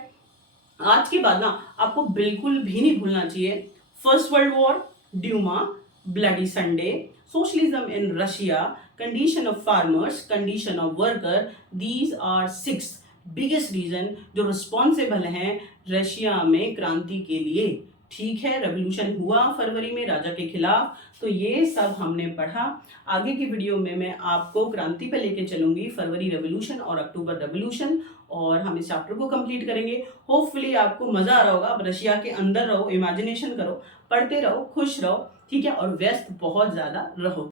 आज के बाद ना आपको बिल्कुल भी नहीं भूलना चाहिए first world war, Duma, bloody Sunday, socialism in Russia, condition of farmers, condition of worker, these are 6 biggest reason जो रिस्पॉन्सिबल हैं रशिया में क्रांति के लिए। ठीक है, रेवोल्यूशन हुआ फरवरी में राजा के खिलाफ, तो ये सब हमने पढ़ा। आगे की वीडियो में मैं आपको क्रांति पे लेके चलूंगी, फरवरी रेवोल्यूशन और अक्टूबर रेवोल्यूशन, और हम इस चैप्टर को कंप्लीट करेंगे। होपफुली आपको मजा आ रहा होगा। अब रशिया के अंदर रहो, इमेजिनेशन करो, पढ़ते रहो, खुश रहो, ठीक है, और व्यस्त बहुत ज्यादा रहो।